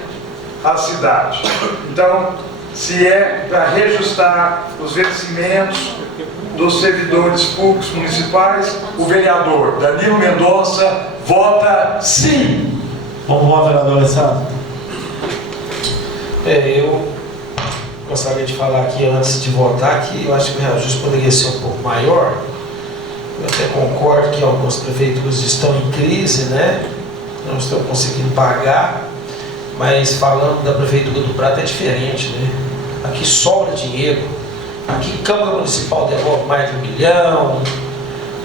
a cidade. Então, se é para reajustar os vencimentos dos servidores públicos municipais, o vereador Danilo Mendonça vota sim. Como vota, vereador Alessandro? Eu gostaria de falar aqui antes de votar que eu acho que o reajuste poderia ser um pouco maior. Eu até concordo que algumas prefeituras estão em crise, né? Não estão conseguindo pagar, mas falando da Prefeitura do Prata é diferente, né? Aqui sobra dinheiro. Aqui Câmara Municipal devolve mais de 1 milhão,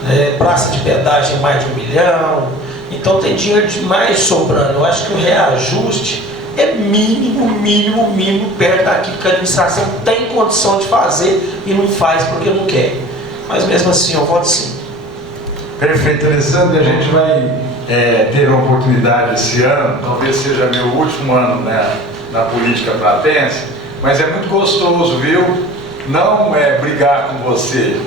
né? Praça de pedágio mais de 1 milhão. Então tem dinheiro demais sobrando. Eu acho que o reajuste é mínimo, perto daquilo que a administração tem condição de fazer e não faz porque não quer. Mas mesmo assim, eu voto sim. Perfeito, Alessandro. A gente vai ter uma oportunidade esse ano, talvez seja meu último ano, né, na política pratense, mas é muito gostoso, viu? Não brigar com você,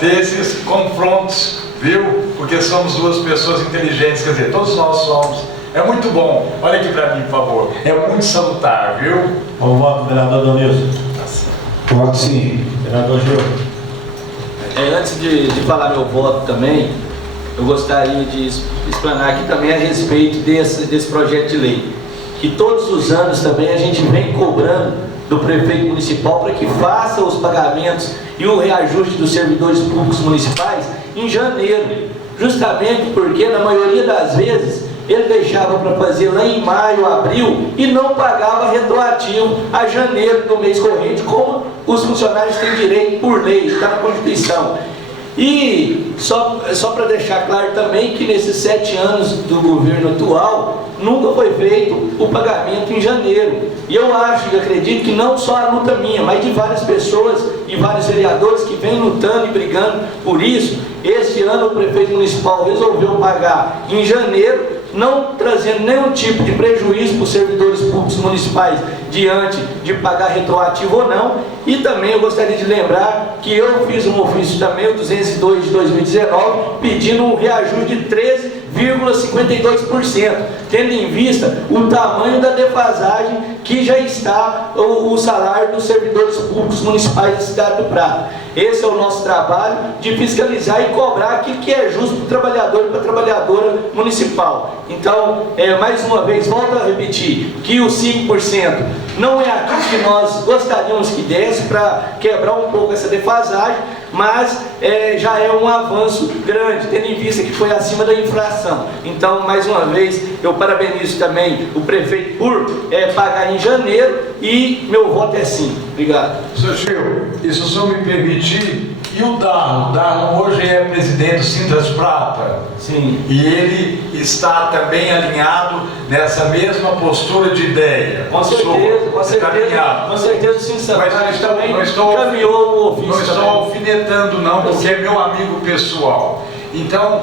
ter esses confrontos, viu? Porque somos duas pessoas inteligentes, quer dizer, todos nós somos. É muito bom. Olha aqui para mim, por favor. É muito salutar, viu? Como vota, vereador Donilson? Voto sim. Vereador Gil? Antes de falar meu voto também, eu gostaria de explanar aqui também a respeito desse projeto de lei. Que todos os anos também a gente vem cobrando do prefeito municipal para que faça os pagamentos e o reajuste dos servidores públicos municipais em janeiro. Justamente porque, na maioria das vezes, ele deixava para fazer lá em maio, abril e não pagava retroativo a janeiro do mês corrente, como os funcionários têm direito por lei, está na Constituição. E só para deixar claro também que nesses 7 anos do governo atual, nunca foi feito o pagamento em janeiro. E eu acho e acredito que não só a luta minha, mas de várias pessoas e vários vereadores que vêm lutando e brigando por isso. Este ano o prefeito municipal resolveu pagar em janeiro, não trazendo nenhum tipo de prejuízo para os servidores públicos municipais diante de pagar retroativo ou não. E também eu gostaria de lembrar que eu fiz um ofício também, o 202 de 2019, pedindo um reajuste de 13,52%, tendo em vista o tamanho da defasagem que já está o salário dos servidores públicos municipais da cidade do Prata. Esse é o nosso trabalho, de fiscalizar e cobrar aquilo que é justo para o trabalhador e para a trabalhadora municipal. Então, mais uma vez, volto a repetir, que o 5% não é aquilo que nós gostaríamos que desse para quebrar um pouco essa defasagem, mas já é um avanço grande, tendo em vista que foi acima da inflação. Então, mais uma vez, eu parabenizo também o prefeito por pagar em janeiro e meu voto é sim. Obrigado. Sr. Gil, e se o senhor me permitir, e o Darlon? O Darlon hoje é presidente do Sintras Prata. Sim. E ele está também alinhado nessa mesma postura de ideia. Com certeza, com certeza. Com certeza, sim, mas também não estou caminhou o ofício. Não estou alfinetando, não, porque é meu amigo pessoal. Então,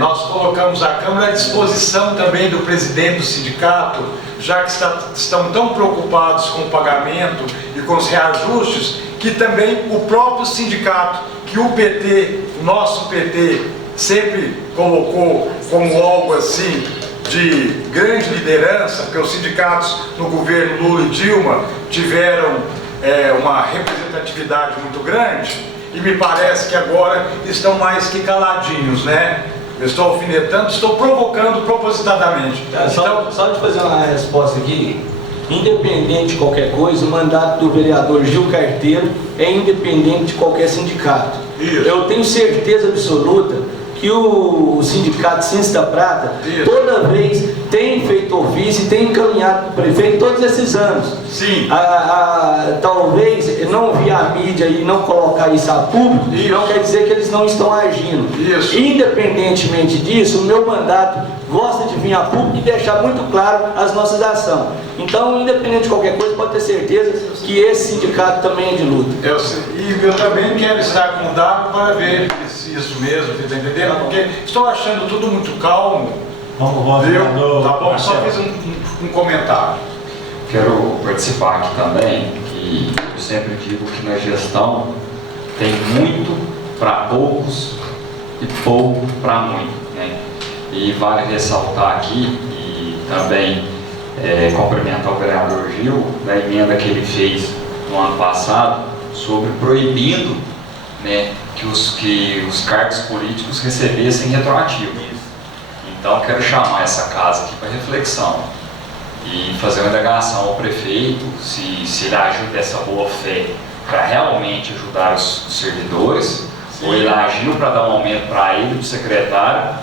nós colocamos a Câmara à disposição também do presidente do sindicato, já que estão tão preocupados com o pagamento e com os reajustes, que também o próprio sindicato, que o PT, o nosso PT, sempre colocou como algo assim de grande liderança, porque os sindicatos no governo Lula e Dilma tiveram uma representatividade muito grande, e me parece que agora estão mais que caladinhos, né? Eu estou alfinetando, estou provocando propositadamente. Só de fazer uma resposta aqui, independente de qualquer coisa, o mandato do vereador Gil Carteiro é independente de qualquer sindicato. Isso. Eu tenho certeza absoluta que o Sindicato Ciência da Prata, toda vez tem feito ofício e tem encaminhado para o prefeito todos esses anos. Sim. Talvez não vir a mídia e não colocar isso a público, não quer dizer que eles não estão agindo. Isso. Independentemente disso, o meu mandato gosta de vir a público e deixar muito claro as nossas ações. Então, independente de qualquer coisa, pode ter certeza que esse sindicato também é de luta. E eu também quero estar com o dado para ver se isso mesmo, está entendendo? Porque estou achando tudo muito calmo. Vamos, Viu? vereador. Tá bom, só fiz um comentário. Quero participar aqui também, que eu sempre digo que na gestão tem muito para poucos e pouco para muito, né? E vale ressaltar aqui e também cumprimentar o vereador Gil da emenda que ele fez no ano passado sobre proibindo, né, que os cargos políticos recebessem retroativo. Então quero chamar essa casa aqui para reflexão e fazer uma indagação ao prefeito se ele agiu dessa boa fé para realmente ajudar os servidores. Sim. Ou ele agiu para dar um aumento para ele, para o secretário,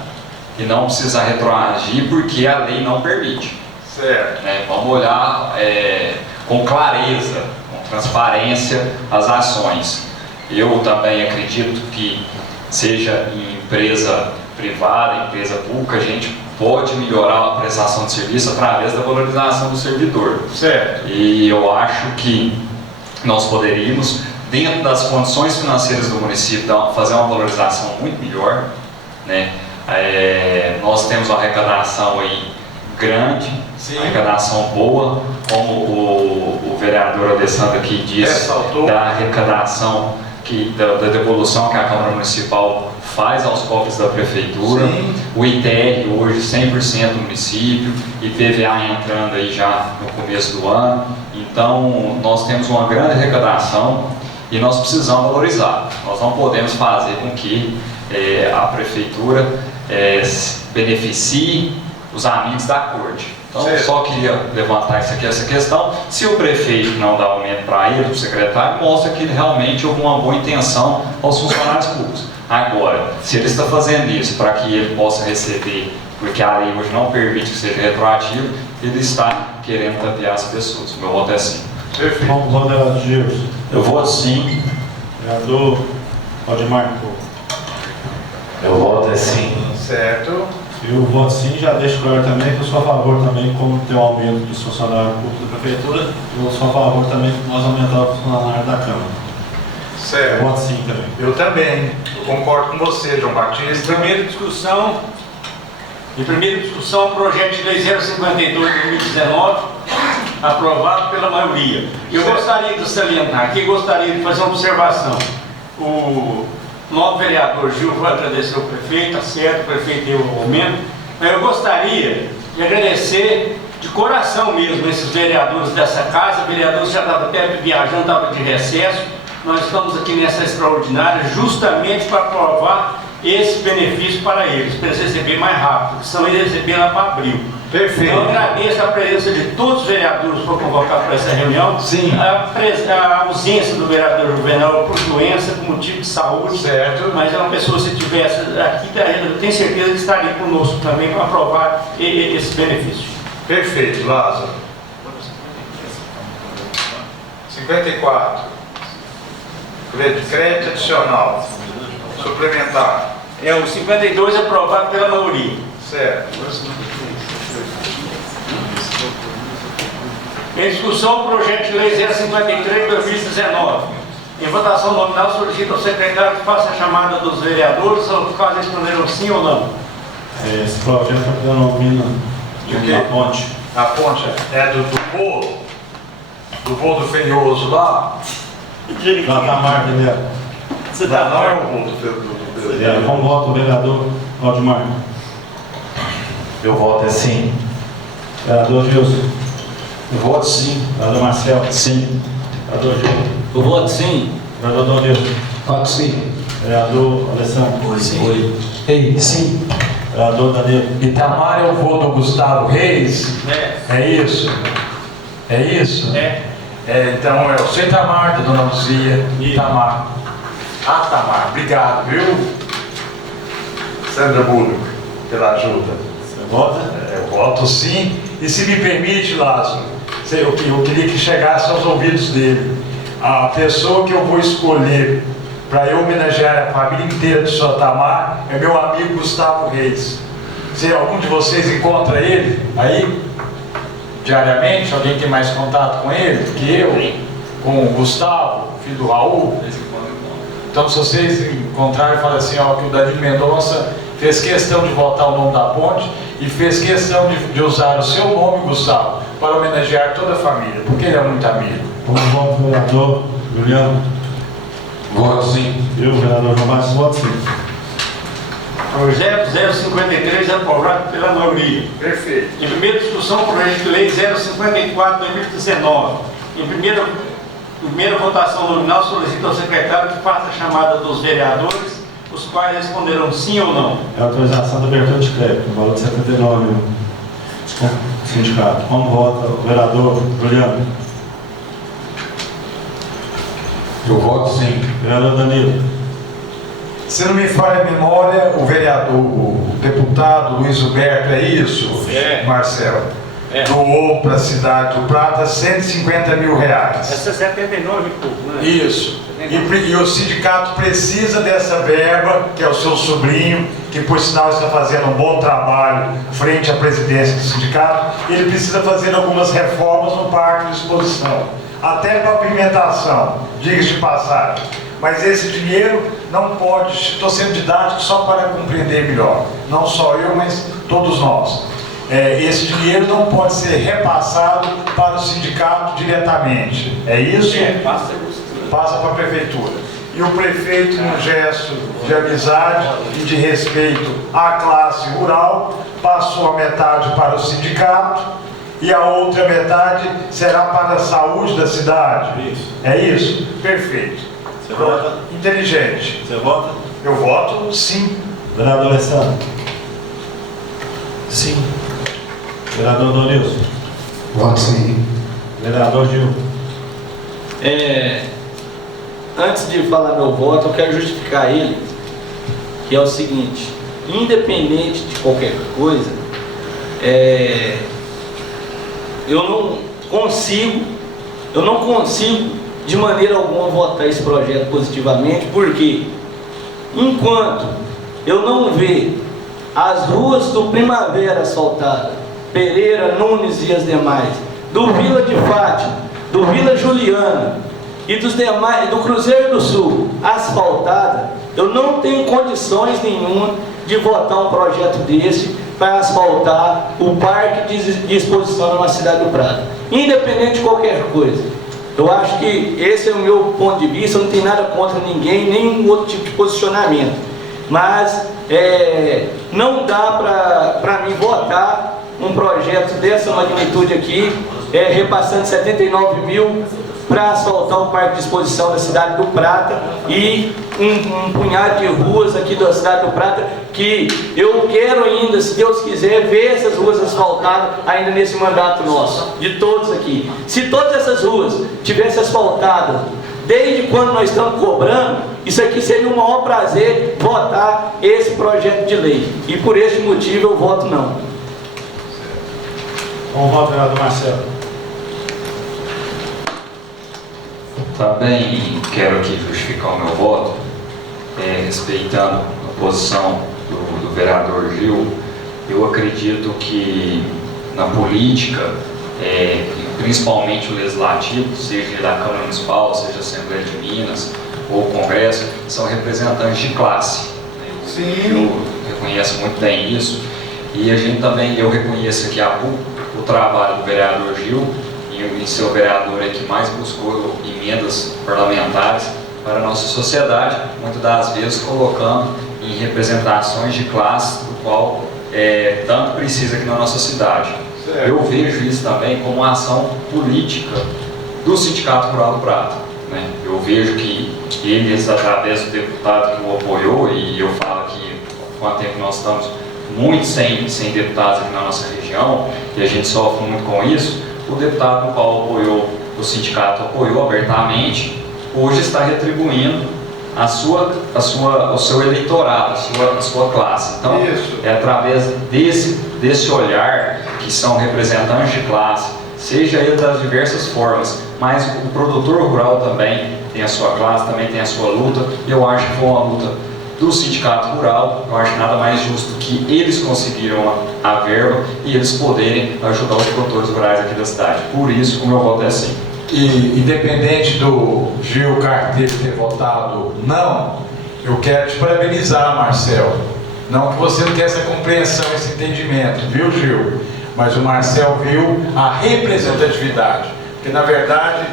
e não precisa retroagir porque a lei não permite. Certo. Né? Vamos olhar com clareza, com transparência as ações. Eu também acredito que seja em empresa privada, empresa pública, a gente pode melhorar a prestação de serviço através da valorização do servidor. Certo. E eu acho que nós poderíamos, dentro das condições financeiras do município, fazer uma valorização muito melhor, né? Nós temos uma arrecadação aí grande, sim, arrecadação boa, como o vereador Alessandro aqui disse, da arrecadação, da devolução que a Câmara Municipal faz aos cofres da Prefeitura. Sim. O ITR hoje 100% do município, IPVA entrando aí já no começo do ano. Então nós temos uma grande arrecadação e nós precisamos valorizar. Nós não podemos fazer com que a Prefeitura beneficie os amigos da corte. Então, eu só queria levantar essa questão. Se o prefeito não dá aumento para ele, para o secretário, mostra que realmente houve uma boa intenção aos funcionários públicos. Agora, se ele está fazendo isso para que ele possa receber, porque a lei hoje não permite que seja retroativo, ele está querendo tapear as pessoas. O meu voto é sim. Perfeito. Vamos, vereador Gilson. Eu voto sim. Vereador Aldemar. Meu voto é sim. Certo. Eu voto sim, já deixo claro também que eu sou a favor também, como tem o aumento dos funcionários públicos da Prefeitura, eu sou a favor também que nós aumentarmos os funcionários da Câmara. Certo. Eu voto sim também. Eu também. Eu concordo com você, João Batista. Em primeira discussão, o projeto de lei 052 de 2019, aprovado pela maioria. Eu gostaria de salientar aqui, gostaria de fazer uma observação. O novo vereador Gil vai agradecer o prefeito, tá certo, o prefeito deu o aumento, mas eu gostaria de agradecer de coração mesmo esses vereadores dessa casa, vereadores já estavam até viajando, estavam de recesso. Nós estamos aqui nessa extraordinária justamente para aprovar esse benefício para eles receberem mais rápido, que são eles receberem lá para abril. Perfeito. Então, eu agradeço a presença de todos os vereadores que foram convocados para essa reunião. Sim. A ausência do vereador Juvenal por doença, por motivo de saúde. Certo. Mas é uma pessoa, se tivesse aqui, eu tenho certeza que estaria conosco também para aprovar esse benefício. Perfeito, Lázaro. 54. Crédito adicional. Suplementar. O 52 é aprovado pela maioria. Certo. Em discussão, o projeto de lei 053 de 2019. Em votação nominal, solicita ao secretário que faça a chamada dos vereadores, ou caso responderam sim ou não. Esse projeto denomina a ponte. A ponte é do voo do Fenhoso lá? Da Marta dela. Você não é o voo do Como voto o vereador Aldemar? Meu voto é sim. Vereador Gilson. Eu voto sim. Vereador Marcelo. Sim. Vereador Gil. Eu voto sim. Vereador Donilson. Voto sim. Vereador Alessandro. Oi, sim. Ei, sim. Vereador Danilo. Itamar, eu voto Gustavo Reis. É isso. É isso? Então é o seu Itamar, da dona Luzia, Itamar. Tamar, obrigado, viu? Sandra Bullock, pela ajuda. Você vota? Eu voto sim. E se me permite, Lázaro, eu queria que chegasse aos ouvidos dele. A pessoa que eu vou escolher para eu homenagear a família inteira de Sotamar é meu amigo Gustavo Reis. Se algum de vocês encontra ele aí, diariamente, alguém tem mais contato com ele que eu, com o Gustavo, filho do Raul? Então, se vocês encontrarem, falam assim, ó, que o Danilo Mendonça fez questão de votar o nome da ponte e fez questão de usar o seu nome, Gustavo, para homenagear toda a família, porque ele é muito amigo. Como voto, vereador Juliano? Voto sim. Eu, vereador João Marcos, voto sim. Projeto 053 aprovado pela maioria. Perfeito. Em primeira discussão, projeto de lei 054/2019. Em primeira votação nominal, solicita ao secretário que faça a chamada dos vereadores, os quais responderão sim ou não. É autorização da abertura de crédito, no valor de 79 mil. Sindicato. Como vota o vereador Juliano? Eu voto sim. Vereador Danilo? Se não me falha a memória, o vereador, o deputado Luiz Huberto, é isso, Marcelo? Doou para a cidade do Prata R$150 mil. Essa é 79 e pouco, né? Isso. E o sindicato precisa dessa verba, que é o seu sobrinho, que por sinal está fazendo um bom trabalho frente à presidência do sindicato. Ele precisa fazer algumas reformas no parque de exposição, até para pavimentação, diga-se de passagem. Mas esse dinheiro não pode, estou sendo didático só para compreender melhor, não só eu, mas todos nós. Esse dinheiro não pode ser repassado para o sindicato diretamente, é isso? Passa para a prefeitura. E o prefeito, num gesto de amizade e de respeito à classe rural, passou a metade para o sindicato e a outra metade será para a saúde da cidade. Isso. É isso? Perfeito. Você vota? Inteligente. Você vota? Eu voto sim. Vereador Alessandro? Sim. Vereador Donilson? Voto sim. Vereador Gil? Antes de falar meu voto, eu quero justificar ele, que é o seguinte: independente de qualquer coisa, eu não consigo de maneira alguma votar esse projeto positivamente, porque enquanto eu não ver as ruas do Primavera asfaltadas, Pereira, Nunes e as demais, do Vila de Fátima, do Vila Juliana e dos demais, do Cruzeiro do Sul asfaltada, eu não tenho condições nenhuma de votar um projeto desse para asfaltar o parque de exposição na cidade do Prata, independente de qualquer coisa. Eu acho que esse é o meu ponto de vista, eu não tenho nada contra ninguém, nenhum outro tipo de posicionamento, mas não dá para mim votar um projeto dessa magnitude aqui, repassando 79 mil para asfaltar o parque de exposição da cidade do Prata e um punhado de ruas aqui da cidade do Prata, que eu quero ainda, se Deus quiser, ver essas ruas asfaltadas ainda nesse mandato nosso, de todos aqui. Se todas essas ruas tivessem asfaltadas desde quando nós estamos cobrando, isso aqui seria o maior prazer votar esse projeto de lei, e por esse motivo eu voto não. Como vota o vereador Marcelo? Também quero aqui justificar o meu voto, respeitando a posição do vereador Gil. Eu acredito que na política, principalmente o legislativo, seja da Câmara Municipal, seja a Assembleia de Minas ou o Congresso, são representantes de classe. Eu reconheço muito bem isso, e a gente também, eu reconheço aqui o trabalho do vereador Gil, e seu vereador é que mais buscou emendas parlamentares para a nossa sociedade, muitas das vezes colocando em representações de classe, do qual tanto precisa aqui na nossa cidade. Certo. Eu vejo isso também como uma ação política do Sindicato Rural do Prata, né? Eu vejo que eles, através do deputado que o apoiou, e eu falo que há quanto tempo nós estamos muito sem deputados aqui na nossa região, e a gente sofre muito com isso, o deputado no qual o sindicato apoiou abertamente, hoje está retribuindo o seu eleitorado, a sua classe. Então, é através desse olhar que são representantes de classe, seja ele das diversas formas, mas o produtor rural também tem a sua classe, também tem a sua luta, e eu acho que foi uma luta do sindicato rural. Eu acho nada mais justo que eles conseguiram a verba e eles poderem ajudar os produtores rurais aqui da cidade. Por isso, o meu voto é sim. E independente do Gil Carteiro ter votado não, eu quero te parabenizar, Marcel. Não que você não tenha essa compreensão, esse entendimento, viu, Gil? Mas o Marcel viu a representatividade. Porque, na verdade,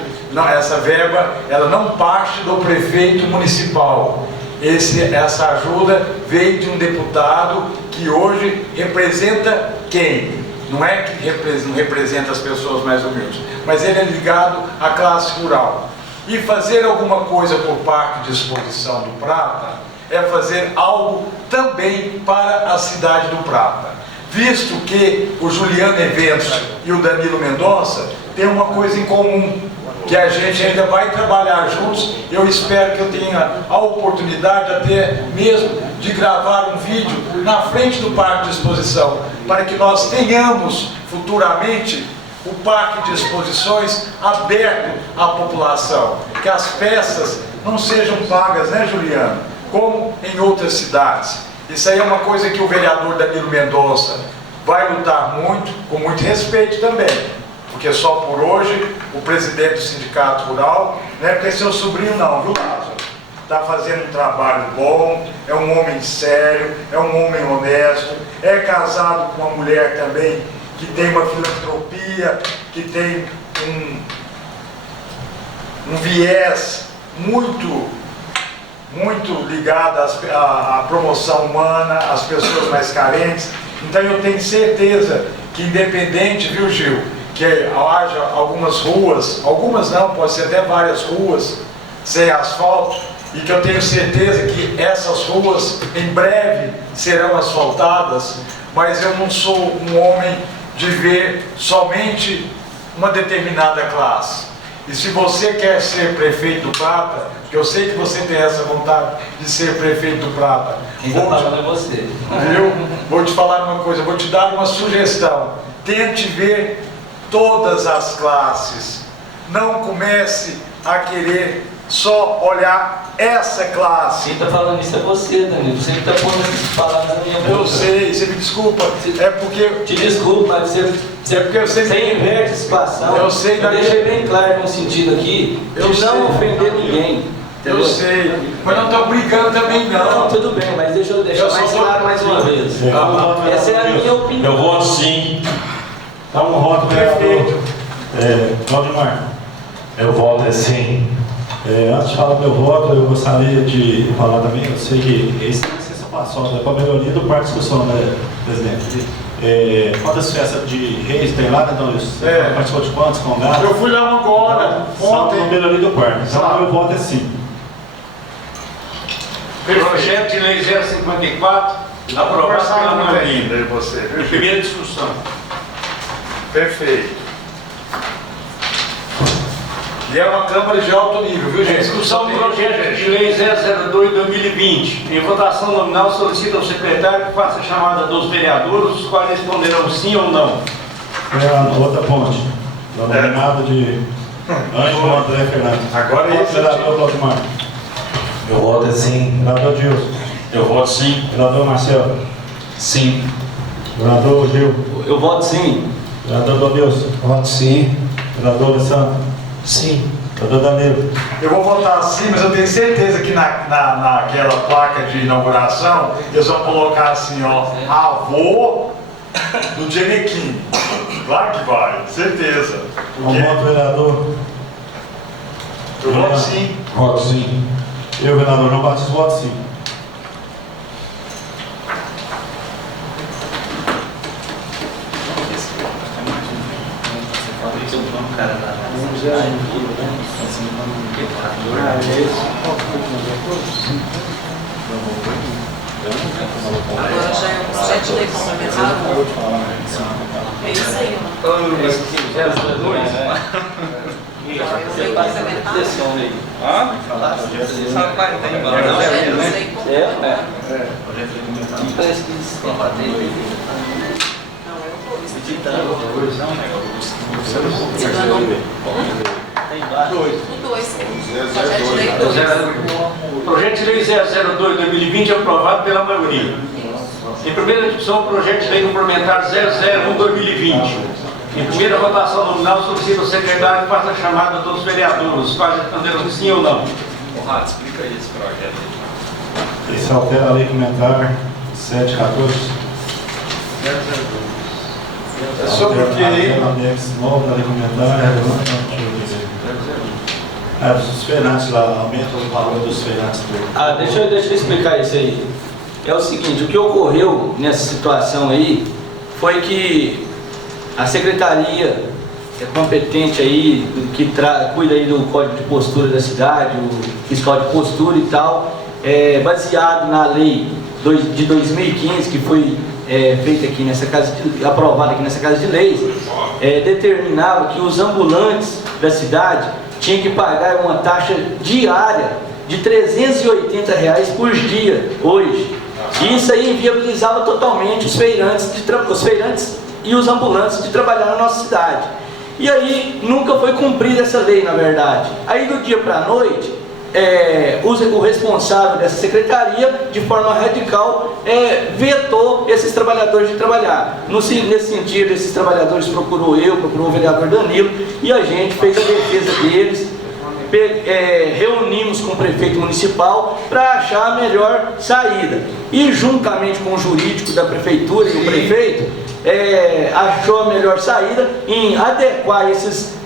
essa verba ela não parte do prefeito municipal. Essa ajuda veio de um deputado que hoje representa quem? Não é que não representa as pessoas mais humildes, mas ele é ligado à classe rural. E fazer alguma coisa por Parque de Exposição do Prata é fazer algo também para a cidade do Prata. Visto que o Juliano Eventos e o Danilo Mendonça têm uma coisa em comum, que a gente ainda vai trabalhar juntos. Eu espero que eu tenha a oportunidade até mesmo de gravar um vídeo na frente do Parque de Exposição, para que nós tenhamos futuramente o Parque de Exposições aberto à população, que as peças não sejam pagas, né, Juliano, como em outras cidades. Isso aí é uma coisa que o vereador Danilo Mendonça vai lutar muito, com muito respeito também, porque só por hoje o presidente do Sindicato Rural, não é porque é seu sobrinho não, viu, Lázaro? Está fazendo um trabalho bom, é um homem sério, é um homem honesto, é casado com uma mulher também que tem uma filantropia, que tem um viés muito ligado à promoção humana, às pessoas mais carentes. Então eu tenho certeza que, independente, viu, Gil, que haja algumas ruas, algumas não, pode ser até várias ruas sem asfalto, e que eu tenho certeza que essas ruas em breve serão asfaltadas, mas eu não sou um homem de ver somente uma determinada classe. E se você quer ser prefeito do Prata, porque eu sei que você tem essa vontade de ser prefeito do Prata, vou te falar uma coisa, vou te dar uma sugestão: tente ver todas as classes, não comece a querer só olhar essa classe. Quem está falando isso é você, Danilo. Você que está pondo essas palavras na minha boca. Eu sei, você me desculpa. É porque... Te desculpa, mas você inverte a situação. Eu sei, eu deixei bem claro no sentido aqui de não ofender ninguém. Entendeu? Eu sei, mas não estou brigando também não. Não, tudo bem, mas deixa eu deixar mais claro mais uma vez. Essa é a minha opinião. Eu voto sim. Dá um voto, Perfeito. Valdemar. Eu voto sim. Antes de falar do meu voto, eu gostaria de falar também, eu sei que esse licença passou, para a melhoria do Parque de Discussão, né, presidente? Quantas festas de reis tem lá, né, Dona Lúcia? Você participou de quantos congressos? Eu fui lá agora, ontem. Só melhoria do parque, então meu voto é sim. Projeto de lei 054, aprovado pela maioria. Em primeira discussão. Perfeito. E é uma Câmara de alto nível, viu, gente? Discussão do projeto de lei 002/2020. Em votação nominal, solicita ao secretário que faça a chamada dos vereadores, os quais responderão sim ou não. Outra ponte. Nominado de Ângelo André Fernandes. Agora é esse. Vereador Valdemar. Eu voto sim. Vereador Dilson. Eu voto sim. Vereador Marcelo. Sim. Vereador Gil. Eu voto sim. Vereador Donilson. Voto sim. Vereador Alessandro. Sim. Vereador Danilo. Eu vou votar sim, mas eu tenho certeza que naquela placa de inauguração eles vão colocar assim, ó, avô do Genequim. Claro que vai, certeza. Um voto, vereador. Eu voto sim. Voto sim. Eu, vereador João Batista, voto sim. Agora já é um projeto de lei complementar. É isso aí, ó. Parece que eles têm patente. O projeto de lei 002/2020 é aprovado pela maioria. Em primeira discussão, o projeto de lei complementar 001/2020. Em primeira votação nominal, solicita o secretário que faça a chamada a todos os vereadores, os quais responderam sim ou não. Conrado, explica aí esse projeto. Isso altera a lei complementar 714. É sobre o que aí? O anexo novo da lei complementar, deixa eu dizer. Os feirantes lá, aumenta o valor dos feirantes. Deixa eu explicar isso aí. É o seguinte, o que ocorreu nessa situação aí foi que a secretaria competente aí, que cuida aí do Código de Postura da cidade, o fiscal de postura e tal, baseado na lei de 2015, que foi feita aqui nessa casa, aprovada aqui nessa Casa de Leis, determinava que os ambulantes da cidade tinham que pagar uma taxa diária de R$380 por dia, hoje. E isso aí inviabilizava totalmente os feirantes e os ambulantes de trabalhar na nossa cidade. E aí nunca foi cumprida essa lei, na verdade. Aí do dia para a noite, o responsável dessa secretaria, de forma radical, vetou esses trabalhadores de trabalhar. Nesse sentido, esses trabalhadores procurou o vereador Danilo, e a gente fez a defesa deles, reunimos com o prefeito municipal para achar a melhor saída. E juntamente com o jurídico da prefeitura e o prefeito, achou a melhor saída em adequar esses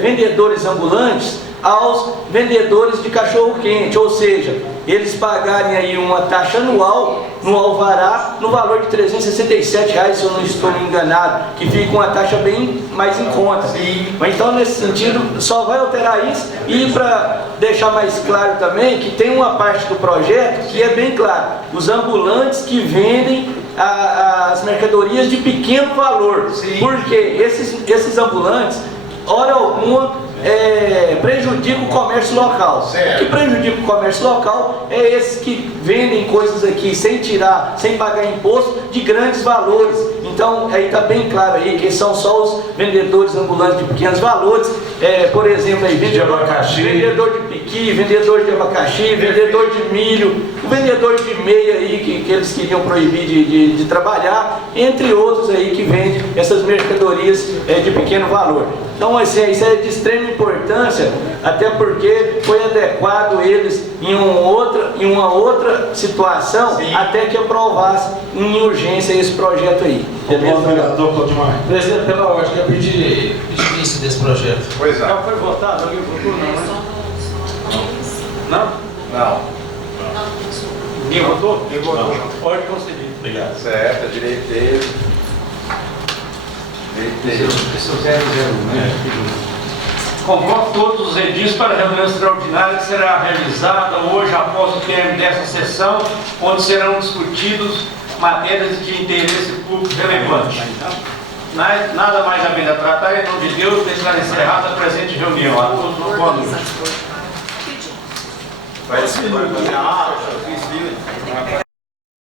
vendedores ambulantes aos vendedores de cachorro-quente, ou seja, eles pagarem aí uma taxa anual no alvará no valor de R$367, se eu não estou enganado, que fica uma taxa bem mais em conta. Então, nesse sentido, só vai alterar isso. E para deixar mais claro também, que tem uma parte do projeto que é bem claro: os ambulantes que vendem as mercadorias de pequeno valor. Porque esses ambulantes, hora alguma, prejudica o comércio local. O que prejudica o comércio local é esses que vendem coisas aqui sem pagar imposto, de grandes valores. Então aí está bem claro aí que são só os vendedores ambulantes de pequenos valores, por exemplo, aí, vendedor de piqui, vendedor de abacaxi, vendedor de milho, o vendedor de meia aí que eles queriam proibir de trabalhar, entre outros aí que vendem essas mercadorias de pequeno valor. Então isso é de extrema importância, até porque foi adequado eles em uma outra situação, até que aprovasse em urgência esse projeto aí. Presidente, pela ordem, eu pedi início desse projeto. Pois é. Já foi votado? Alguém votou? Não? Não. Ninguém votou? Quem votou? Pode conceder. Obrigado. Certo, direito dele. Esse é o 001, né? Convoco todos os edis para a reunião extraordinária que será realizada hoje após o término dessa sessão, onde serão discutidos matérias de interesse público relevante. Nada mais havendo a tratar, em nome de Deus, declaro encerrada a presente reunião. A todos, boa noite. Vai